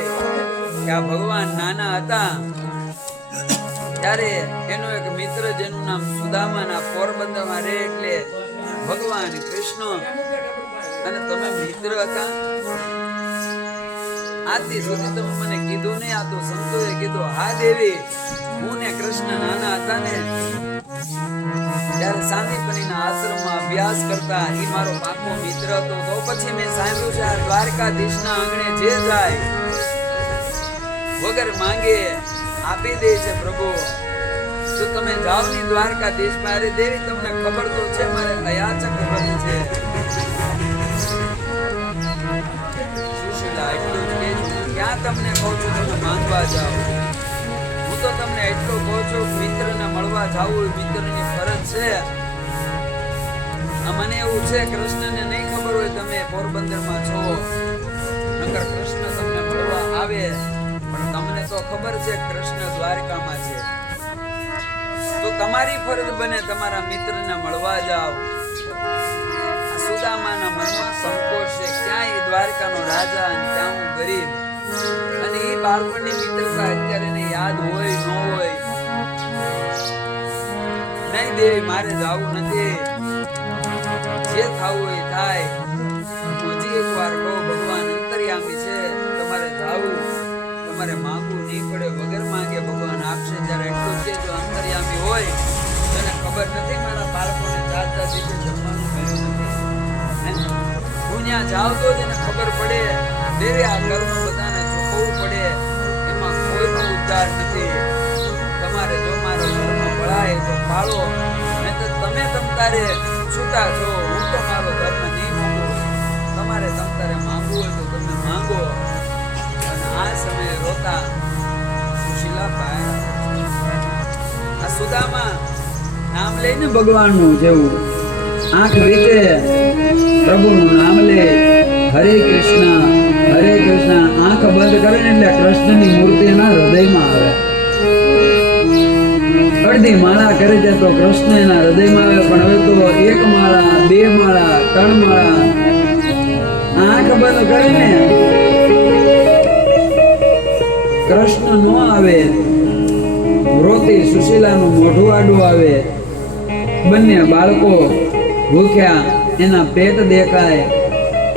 કે આ ભગવાન નાના હતા ત્યારે એનો એક મિત્ર જેનું નામ સુદામાના પોરબંદરમાં રહે એટલે ભગવાન કૃષ્ણ અને તમે મિત્ર હતા. આથી સુધી તમે મને કીધું નહીં, આ તો સંતોએ કીધું. હા દેવી, હું ને કૃષ્ણ નાના હતા ને ત્યારે સાંદીપનીના આશ્રમમાં અભ્યાસ કરતા, એ મારો પાકો મિત્ર હતો. તો પછી મેં સાંભળ્યું છે આ દ્વારકાધીશના આંગણે જે જાય વગર માંગે આપી દે છે પ્રભુ. તો તમે જાઓ ની દ્વારકાધીશ પાસે. દેવી તમને ખબર તો છે મારે અયાચક વ્રત છે. સુશીલા એટલું જ કહે છે, ક્યાં તમને કહું છું તમે માંગવા જાઓ. હું તો તમને એટલું કહું છું મિત્રને મળવા જાવું એ મિત્રની ફરજ છે. મને એવું છે કૃષ્ણને નહીં ખબર હોય તમે પોરબંદરમાં છો, શંકર કૃષ્ણ તમને મળવા આવે, પણ તમને તો ખબર છે કૃષ્ણ દ્વારકામાં છે, તો તમારી ફરજ બને તમારા મિત્રને મળવા જાઓ. સુદામાના મનમાં સંકોચ છે, ક્યાં એ દ્વારકાનો રાજા અને ત્યાં હું ગરીબ, અને એ બાળપણની મિત્રતા અત્યારે એને યાદ હોય ન હોય. નહીં દેવી, મારે જાવું નથી, જે થવું હોય થાય. હજી એક વાર કહો, ભગવાન અંતર્યામી છે, તમારે જાવું, તમારે માંગવું નહીં પડે, વગર માંગે ભગવાન આપશે. જ્યારે એટલું કે જો અંતર્યામી હોય તેને ખબર નથી મારા બાળકોને જાત જાત રીતે જમવાનું મળ્યું નથી. હું ત્યાં જાવ તો જ એને ખબર પડે, દેવે આ કર્મ બધાને ચૂકવવું પડે, એમાં કોઈનો ઉદ્ધાર નથી. તમારે જો મારો ધર્મ પળાય તો પાળો, નહીં તો તમે તમતારે છૂટા છો. હું તો મારો ધર્મ નહીં માંગુ, તમારે તમતારે માંગવું હોય તો તમે માંગો. અને આ સમયે રોતા સુશીલા પાયા. આ સુદામા નામ લઈને ભગવાનનું જેવું આંખ વીતે પ્રભુનું નામ લે, હરે કૃષ્ણ આંખ બંધ કરે ને એટલે કૃષ્ણની મૂર્તિ એના હૃદયમાં આવે. અડધી માળા કરે છે તો કૃષ્ણ એના હૃદયમાં આવે, પણ હવે તો 1 માળા 2 માળા 3 માળા આંખ બંધ કરે ને કૃષ્ણ નો આવે. રોતી સુશીલાનું મોઢું આડું આવે. બંને બાળકો ભૂખ્યા, એના પેટ દેખાય.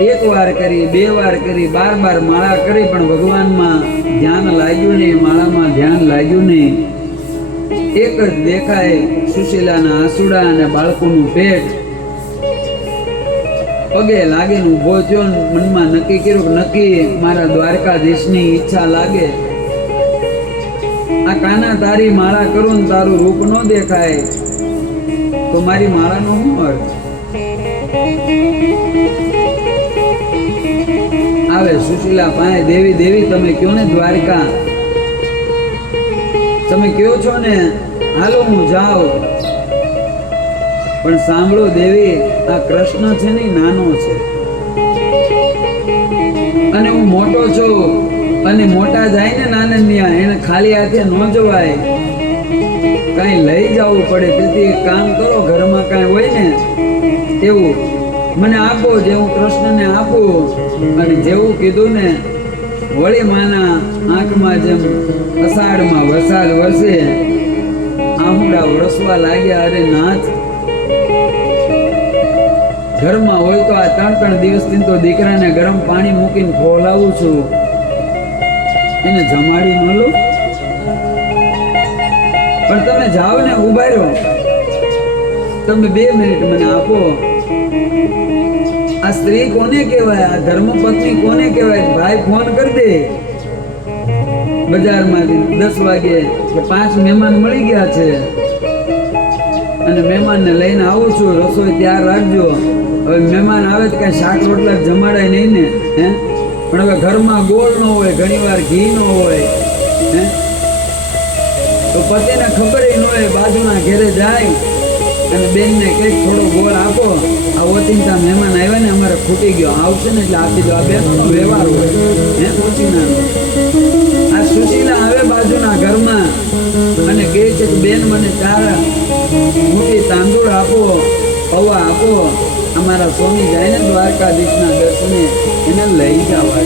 1 વાર કરી 2 વાર કરી 12 માળા કરી, પણ ભગવાનમાં ધ્યાન લાગ્યું નહીં, માળામાં ધ્યાન લાગ્યું નહીં. એક જ દેખાય, સુશીલાના આંસુડા અને બાળકોનું પેટ. પગે લાગીને ઊભો થયો, મનમાં નક્કી કર્યું કે નક્કી મારા દ્વારકાધીશની ઈચ્છા લાગે. આ કાના તારી માળા કરું ને તારું રૂપ ન દેખાય તો મારી માળાનો શું અર્થ? આવે સુશીલા પાસે, દેવી તમે કયો ને દ્વારકા, તમે કયો છો ને હાલો હું જાઉં, પણ સાંભળો દેવી, આ કૃષ્ણ છે ને નાનો છે અને હું મોટો છું, અને મોટા જાય ને નાનનિયા એને ખાલી હાથે ન જવાય, કઈ લઈ જવું પડે. તેથી એક કામ કરો, ઘરમાં કઈ હોય ને તેવું મને આપો, જેવું કૃષ્ણને આપું. અને જેવું કીધું ને વળી માના આંખમાં જેમ અષાઢમાં વરસાદ વરસે આંખડા વરસવા લાગ્યા. અરે નાથ, ઘરમાં હોય તો આ 3 દિવસથી તો દીકરાને ગરમ પાણી મૂકીને ખોલાવું છું, એને જમાડી ન લો. પણ તમે જાઓ ને, ઉભા રહો, તમે 2 મિનિટ મને આપો. આ સ્ત્રી કોને કહેવાય? આ ધર્મપત્ની કોને કહેવાય? ભાઈ ફોન કરી દે બજારમાંથી 10 વાગે કે 5 મહેમાન મળી ગયા છે અને મહેમાનને લઈને આવું છું, રસોઈ તૈયાર રાખજો. હવે મહેમાન આવે તો કઈ શાક રોટલા જમાડાય નહીં ને, હે? પણ હવે ઘરમાં ગોળ ન હોય, ઘણીવાર ઘી ન હોય, હે? તો પતિને ખબર ન હોય, બાજુના ઘેરે જાય અને બેનને કંઈક થોડો ગોળ આપો, આ ઓચિંતા મહેમાન આવ્યા ને અમારે ખૂટી ગયો, આવશે ને એટલે આપી દો. આ બેનનો વ્યવહાર હોય, હે? ઓચિંતાનો. આ સુશીલા આવે બાજુના ઘરમાં અને કહે છે કે બેન મને 4 મોટી તાંદૂળ આપો, પૌવા આપો, અમારા સ્વામી જાય ને દ્વારકાધીશના દર્શને, એને લઈ જવા.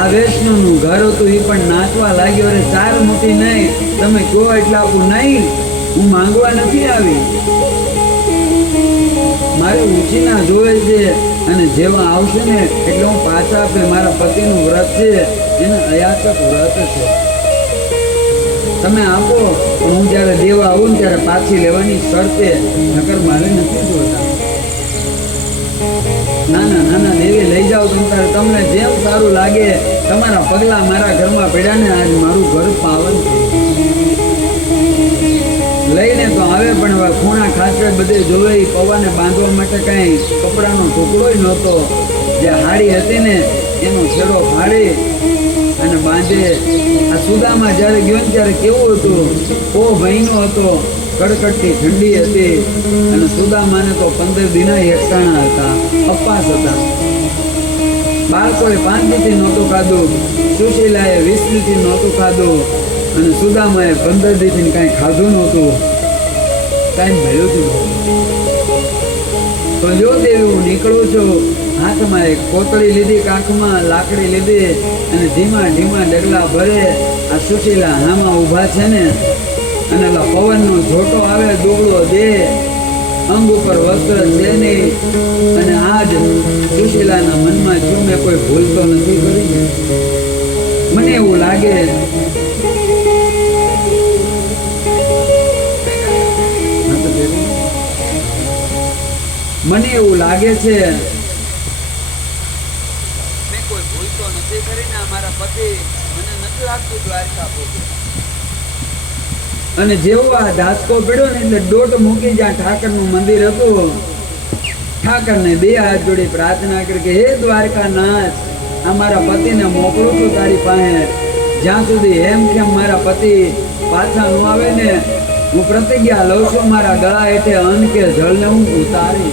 આ વૈષ્ણવનું ઘર હતું, એ પણ નાચવા લાગ્યો. અરે 4 મોટી નહીં, તમે કહો એટલે આપું. નહીં, હું માંગવા નથી આવી, મારે ઉછીના જોવે છે, અને જેવા આવશે ને એટલે હું પાછા આપે. મારા પતિનું વ્રત છે, એને અયાચક વ્રત છે, તમે આપો. હું જ્યારે દેવા આવું ને ત્યારે પાછી લેવાની શરતે, નકર મારે નથી જોતા. નાના દેવી લઈ જાઓ તમને જેમ સારું લાગે. તમારા પગલા મારા ઘરમાં પડ્યા ને, આજ મારું ઘર પાવન છે. લઈને તો આવે, પણ હવે ખૂણા ખાચર બધે જોવે. પૌવાને બાંધવા માટે કાંઈ કપડાનો ટુકડો નહોતો. જે હાડી હતી ને એનો છેડો ફાડી અને બાંધે. આ સુદામાં જ્યારે ગયો ને ત્યારે કેવું હતું? ઓ મહિનો હતો, કડકડતી ઠંડી હતી, અને સુદામાને તો 15 દિના એકટાણા હતા, અપાસ હતા. બાળકોએ 5 દીથી નહોતું ખાધું, સુશીલાએ 20 દીથી નહોતું ખાધું અને સુદામાએ 15 દીથી કાંઈ ખાધું નહોતું, કાંઈ મળ્યું જ નહોતું. તો જો દેવી હું નીકળું છું, હાથમાં એક કોતળી લીધી, કાંખમાં લાકડી લીધી અને ધીમા ધીમા ડગલા ભરે આ સુશીલા હામાં ઊભા છે ને, અને ઓલા પવનનો ઝોટો આવે, દુબળો દે, અંગ ઉપર વસ્ત્ર છે નહીં, અને આજ સુશીલાના મનમાં શું મેં કોઈ ભૂલ તો નથી કરી? મને એવું લાગે મને એવું લાગે છે મેં કોઈ ભૂલ તો નથી કરી ને, મારા પતિ મને નથી લાગતું દ્વારકા પહોંચે. અને જેવો આ ધાસકો પડ્યો ને એટલે દોટ મૂકી જ્યાં ઠાકરનું મંદિર હતું, ઠાકરને 2 હાથ જોડી પ્રાર્થના કરી કે હે દ્વારકાનાથ, આ મારા પતિને મોકલું છું તારી પાસે, જ્યાં સુધી એમ કેમ મારા પતિ પાછા ન આવે ને, હું પ્રતિજ્ઞા લઉં છું મારા ગળા હેઠે અન્ન કે જળને હું ઉતારી.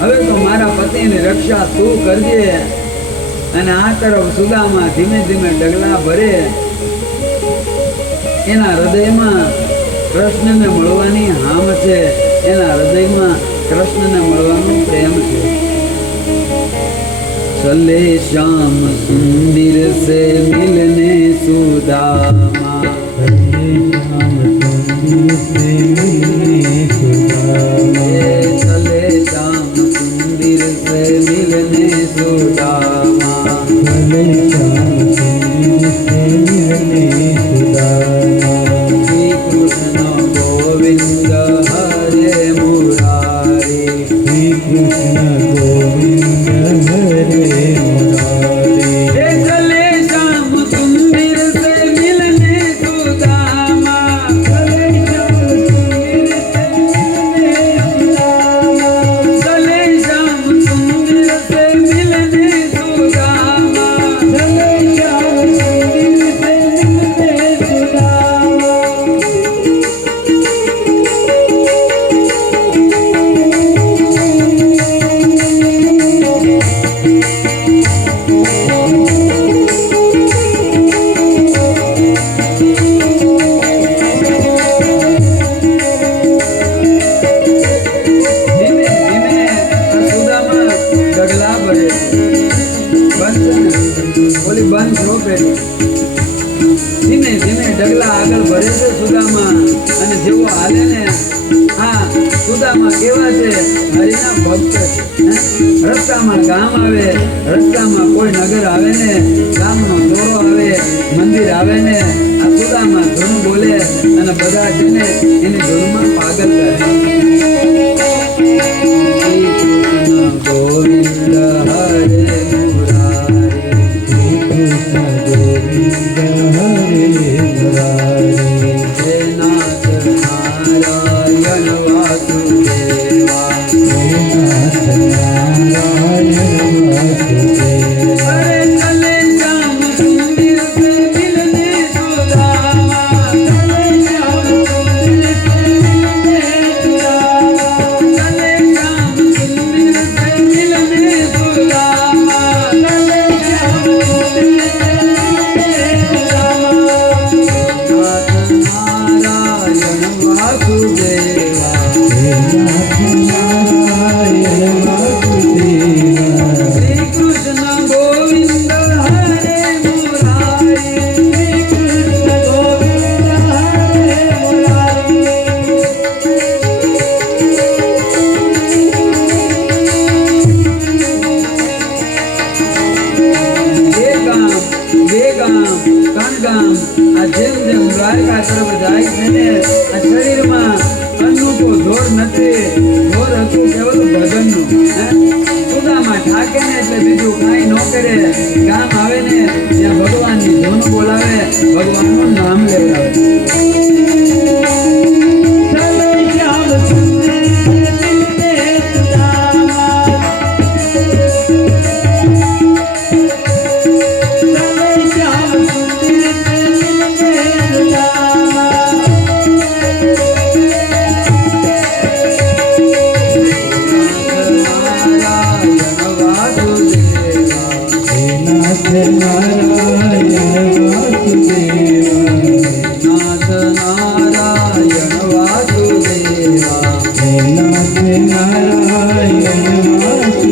હવે તો મારા પતિની રક્ષા તું કરજે. અને આ તરફ સુદામા ધીમે ધીમે ડગલા ભરે, એના હૃદયમાં કૃષ્ણને મળવાની હામ છે, એના હૃદયમાં કૃષ્ણને મળવાનો પ્રેમ છે. ચલે શ્યામ સુંદર સે મિલને સુદામા, ચલે શ્યામ સુંદર સે મિલને સુદામા, ચલે શ્યામ સુંદર સે મિલને સુદામા, ચલે શ્યામ સુંદર સે મિલને સુદામા. શ્રી કૃષ્ણ ગોવિંદ હરે મુરારી, શ્રી કૃષ્ણ ગોવિંદ હરે મુરારી. ચલે શ્યામ સુંદર સે મિલને સુદામા, ચલે શ્યામ સુંદર સે મિલને સુદામા, ચલે શ્યામ સુંદર સે મિલને સુદામા, ચલે શ્યામ સુંદર સે મિલને સુદામા. ધીમે ધીમે આ સુદામા ડગલા ભરે છે. બંધ છે ને? ઓલી બંધ છો પેલી. ધીમે ધીમે ડગલા આગળ ભરે છે સુદામા, અને જેવો હાલે ને, આ સુદામા કેવા છે? હરિના ભક્ત છે. રસ્તામાં ગામ આવે, રસ્તામાં કોઈ નગર આવે ને, ગામનો ચોરો આવે, મંદિર આવે ને, આ સુદામા ધૂન બોલે અને બધા છે ને એની ધૂનમાં પાગલ કરે. શ્રી કૃષ્ણ ગોવિંદ હરે મુરારી, શ્રી કૃષ્ણ ગોવિંદ હરે મુરારી. હે નાથ નારાયણ વાસુદેવા, હે નાથ નારાયણ વાસુદેવા. અરે ચલે શ્યામ સુંદર સે મિલને સુદામા, ચલે શ્યામ સુંદર સે મિલને સુદામા, ચલે શ્યામ સુંદર સે મિલને સુદામા, ચલે શ્યામ સુંદર સે મિલને સુદામા. નાથ નારાયણ વાસુદેવા, હે નાથ નારાયણ વાસુદેવા.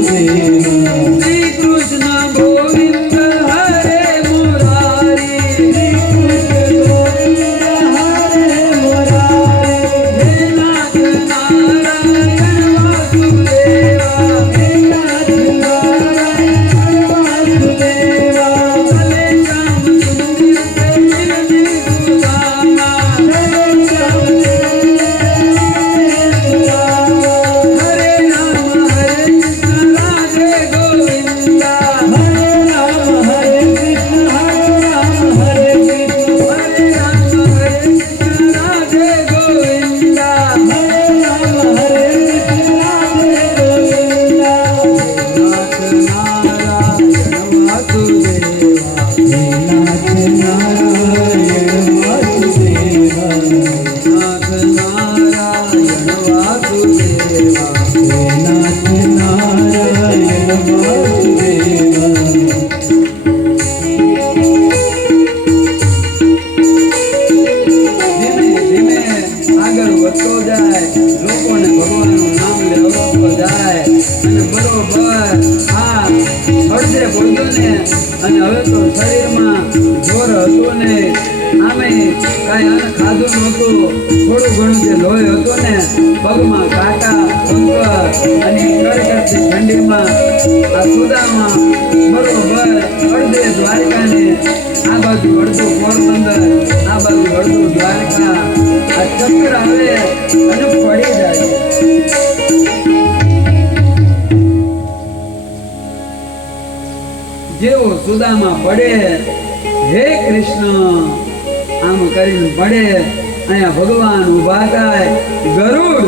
શ્રી કૃષ્ણ ગોવિંદ હરે મુરારી હે નાથ નારાયણ વાસુદેવા ભલે શ્યામ સુંદર શિવજી સુદામા હરે રામ હરે કૃષ્ણ રાધે ગોવિંદા હરે રામ હરે કૃષ્ણ રાધે ગોવિંદા નાથ નારાયણ વાસુદેવા નાથ નારાયણ ધીમે ધીમે આગળ વધતો જાય, લોકોને ભગવાનનું નામ લેવડાવતો જાય અને બરોબર આ અડધે બોલ્યો ને અને હવે તો શરીરમાં જોર હતું ને આમે કાંઈ આને ખાધું નહોતું, થોડું ઘણું જે લોહી હતું ને પગમાં કાંટા કંકર અને કડકડતી ઠંડીમાં આ સુદામાં બરોબર અડધે દ્વારકાને આ બાજુ અડધું પોરબંદર આ બાજુ અડધું દ્વારકા આ ચક્કર આવે અને પડી જાય. જેવો સુદામાં પડે હે કૃષ્ણ આમ કરીને પડે, અહીંયા ભગવાન ઊભા થાય. ગરુડ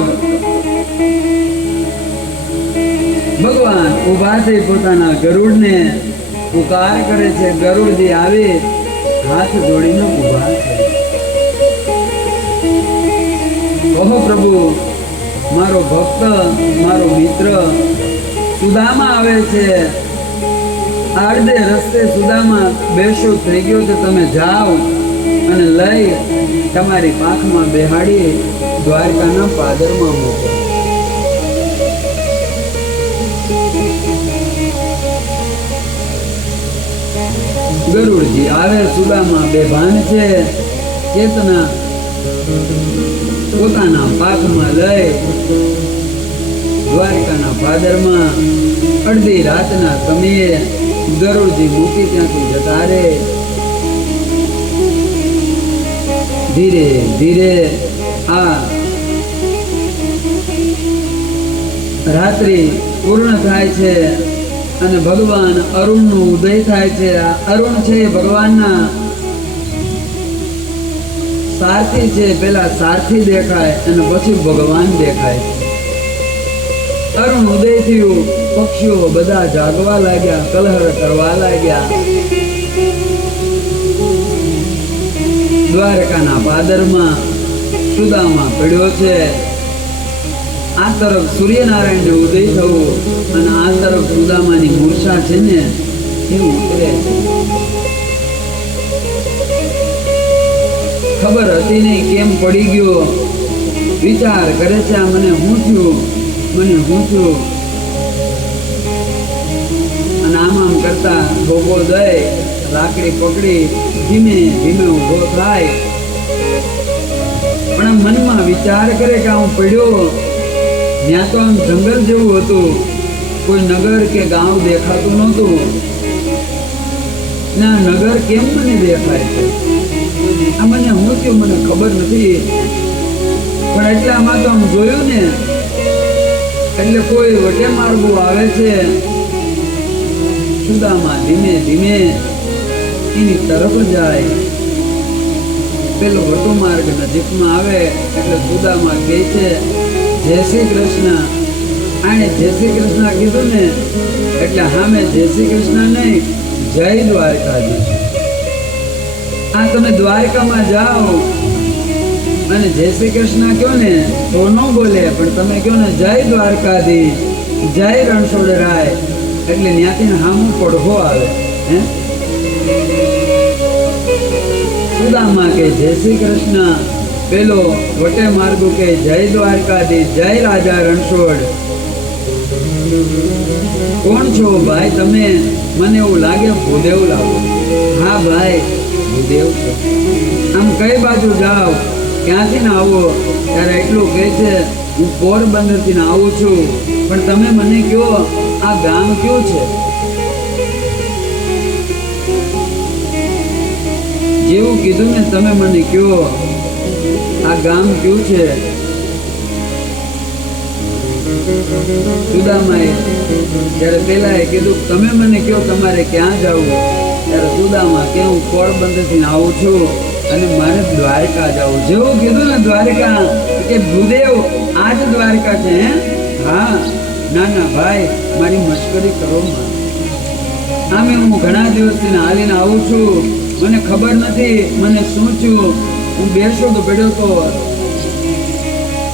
ભગવાન ઊભા થઈ પોતાના ગરુડને પુકાર કરે છે. ગરુડજી આવે હાથ જોડીને ઊભા છે. કહો પ્રભુ, મારો ભક્ત મારો મિત્ર સુદામા આવે છે. અડધે રસ્તે સુદામા બેસો થઈ ગયો તો તમે જાઓ અને લઈ તમારી પાંખમાં બેહાડી દ્વારકાના પાદરમાં મૂકો. ગરુડજી આવે, સુદામા બેભાન છે, ચેતના પોતાના પાંખમાં લઈ દ્વારકાના પાદરમાં અડધી રાતના સમયે ગરુડજી મૂકી ત્યાંથી જતા રે. ધીરે ધીરે આ રાત્રિ પૂર્ણ થાય છે અને ભગવાન અરુણનું ઉદય થાય છે. આ અરુણ છે એ ભગવાનના સારથી છે. પેલા સારથી દેખાય અને પછી ભગવાન દેખાય છે. અરુણ ઉદય થયું, પક્ષીઓ બધા જાગવા લાગ્યા, કલહર કરવા લાગ્યા. દ્વારકાના પાદરમાં સુદામા પડ્યો છે. આ તરફ સૂર્યનારાયણને ઉદય થવું અને આ તરફ સુદામાની મૂર્છા છે ને એ ઉતરે છે. ખબર હતી નહીં કેમ પડી ગયો, વિચાર કરે છે આ મને શું થયું, મને શું થયું. અને આમ કરતા ભોગો દઈ લાકડી પકડી ધીમે ધીમે ઊભો થાય. પણ આ મનમાં વિચાર કરે કે હું પડ્યો, ત્યાં તો આમ જંગલ જેવું હતું, કોઈ નગર કે ગામ દેખાતું નહોતું. ના નગર કેમ મને દેખાય છે, આ મને હું થયું મને ખબર નથી. પણ એટલામાં તો આમ જોયું ને એટલે કોઈ વટે માર્ગો આવે છે. સુદામા ધીમે ધીમે એની તરફ જાય. પેલો વટો માર્ગ નજીકમાં આવે એટલે સુદામા કહે છે જય શ્રી કૃષ્ણ. આને જય શ્રી કૃષ્ણ કીધું ને એટલે સામે જય શ્રી કૃષ્ણ નહીં, જય દ્વારકાધીશ. આ તમે દ્વારકામાં જાઓ અને જય શ્રી કૃષ્ણ કહો ને તો ન બોલે, પણ તમે કહો ને જય દ્વારકાધીશ, જય રણછોડરાય, એટલે ત્યાંથી હામું પડઘો આવે. હે સુદામા કે જય શ્રી કૃષ્ણ, પેલો વટે માર્ગુ કે જય દ્વારકાધીશ, જય રાજા રણછોડ. કોણ છો ભાઈ તમે? મને એવું લાગે ભૂદેવ લાવો. હા ભાઈ, ભૂદેવ છો. આમ કઈ બાજુ જાઓ, ક્યાંથી ને આવો? ત્યારે એટલું કહે છે હું પોરબંદરથી ને આવું છું, પણ તમે મને કહો આ ગામ કયું છે? જેવું કીધું ને તમે મને કહો આ ગામ કયું છે? સુદામાએ જ્યારે પેલા એ કીધું તમે મને કહો તમારે ક્યાં જવું, ત્યારે સુદામા કે હું પોરબંદરથી આવું છું અને મારે દ્વારકા જવું. જેવું કીધું ને દ્વારકા, કે ભૂદેવ આ જ દ્વારકા છે? હે? હા. ના ના ભાઈ, મારી મશ્કરી કરો માં. આમે હું ઘણા દિવસથી હાલીને આવું છું, મને ખબર નથી મને શું છું. હું બેસો તો પડ્યો તો,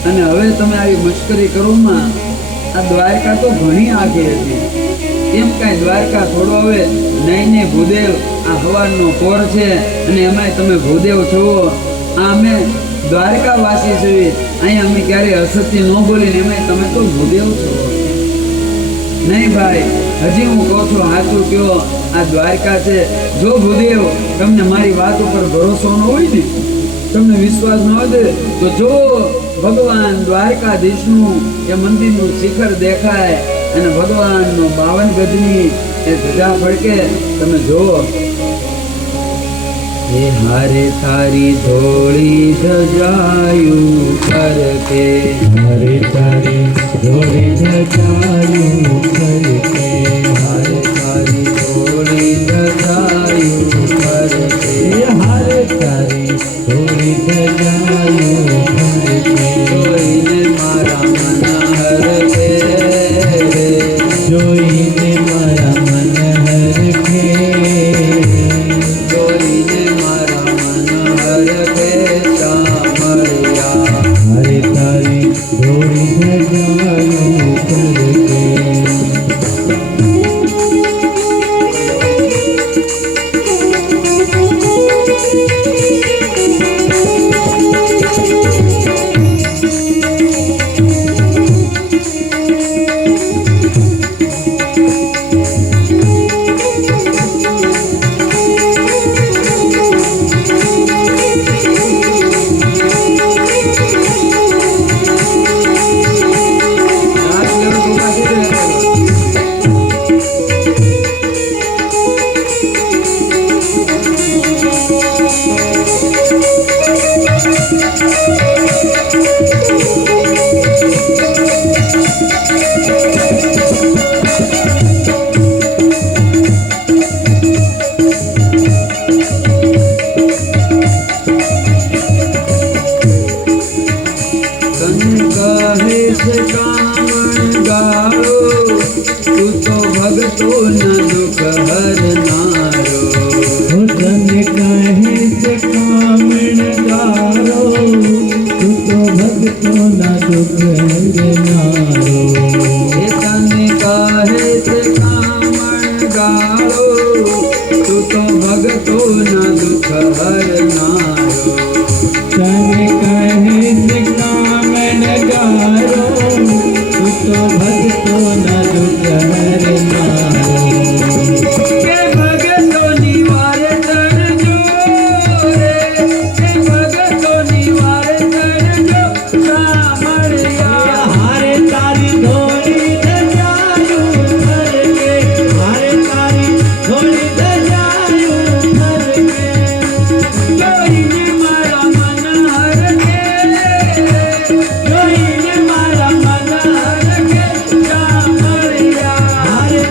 અને હવે તમે આવી મશ્કરી કરો માં. આ દ્વારકા તો ઘણી આખી હતી, એમ કાંઈ દ્વારકા થોડો હવે નહીં ને ભૂદેવ. આ હવારનો પોર છે અને એમાંય તમે ભૂદેવ છો. આ અમે દ્વારકા વાસી છીએ, અહીંયા અમે ક્યારેય અસત્ય ન બોલીને એમાંય તમે તો ભૂદેવ છો. નહીં ભાઈ, હજી હું કહું છું સાચું કયો આ દ્વારકા છે. જો ભૂદેવ તમને મારી વાત ઉપર ભરોસો ન હોય ને, તમને વિશ્વાસ ન હોય તો જો ભગવાન દ્વારકાધીશનું એ મંદિરનું શિખર દેખાય અને ભગવાનનો 52 ગજની એ ધજા ફડકે, તમે જુઓ. હે હારે તારી ધોળી ધજાયું કરકે, હારે તારી ધોળી ધજાયું કરકે, હારે તારી ધોળી ધજાયું કરકે, હારે તારી ધોળી ધજાયું કરકે, જોઈને મારા મન હરકે રે, જોઈને મારા મન હરકે, જોઈને મારા મન હરકે સામળિયા. હારે તારી ધોળી ધજાયું કરકે. કામણ ગાળો, તું તો ભગતો ના દુઃખ હરનારો. તને કહે છે કામણ ગારો, તું તો ભક્તોના દુઃખ હરનારો. એ તને કહે છે કામણ ગાળો, તું તો ભગતો ના દુઃખ હરનારો. તને કહે છે કામણ ગારો, તું તો ભક્તોના દુઃખ હરનારો. કે ભગતોની વારે ચડજો રે, કે ભગતોની વારે ચડજો સામળિયા. હારે તારી ધોળી ધજાયું કરકે, હારે તારી ધોળી ધજાયું કરકે, જોઈને મારા મન હરકે, જોઈને મારા મન હરકે, સામળિયા. હારે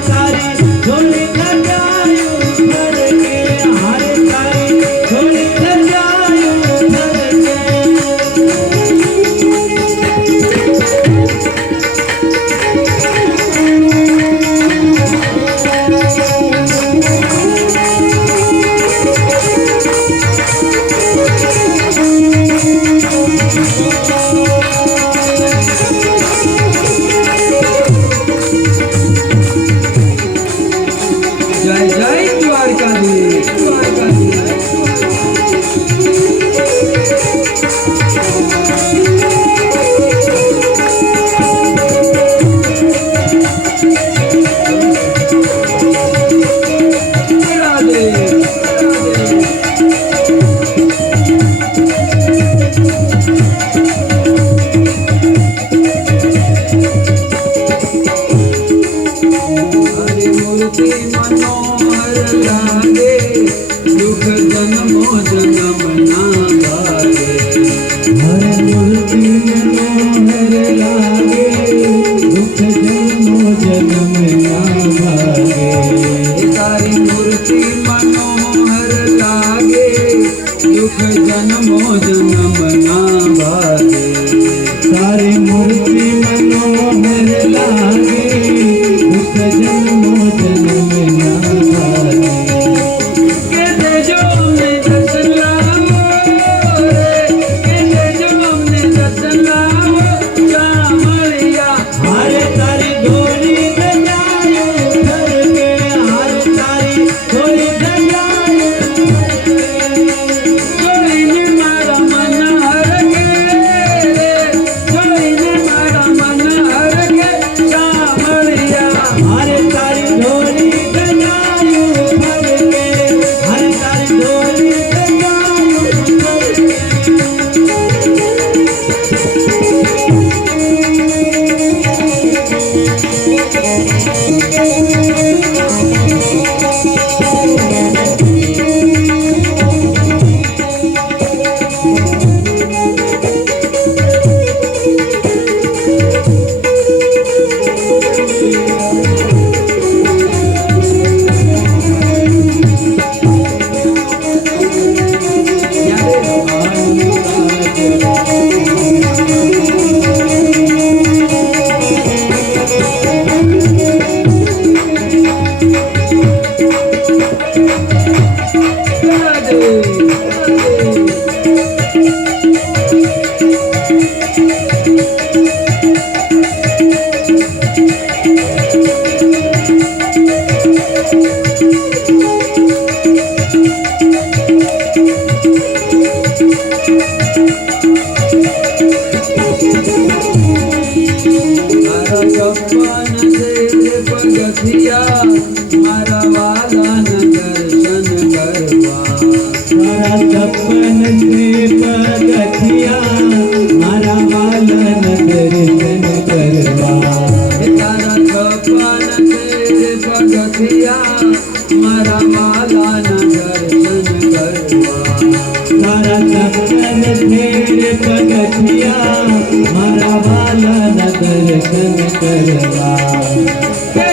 મૂર્તિ મનોહર લાગે દુઃખ જન્મો જન્મ ના લાગે હર મૂર્તિ મનોહર લાગે દુઃખ જન્મો જન્મ ના ભાગે તારી મૂર્તિ મનોહર લાગે દુઃખ જન્મો જન્મ ના ભાગે તારી મૂર્તિ મનોહર લાગે દુઃખ જન્મો જન્મ ના ભાગે કે દેજો અમને દર્શન લાવો રે કે દેજો અમને દર્શન લાવો શામળિયા હારે તારી ધોળી ગજાયો ઘર કે હારે તારી ધોળી ગજાયો જોઈને મારા મન હરકે જોઈને મારા મન હરકે શામળિયા હારે તારી ધોળી ગજાયો ઘર કે હારે તારી ધોળી ગજાયો ઘર કે મારા કપ્પાન છે પગથિયા મારા વાલાના દર્શન કરવા મારા સપન છે પગથિયા મારા વાલન દર્શન કરવા તારા કપ્પાન છે પગથિયા મારા વાલાના દર્શન કરવા મારા સપન છે પગથિયા મારા વાલન દર્શન કરવા કે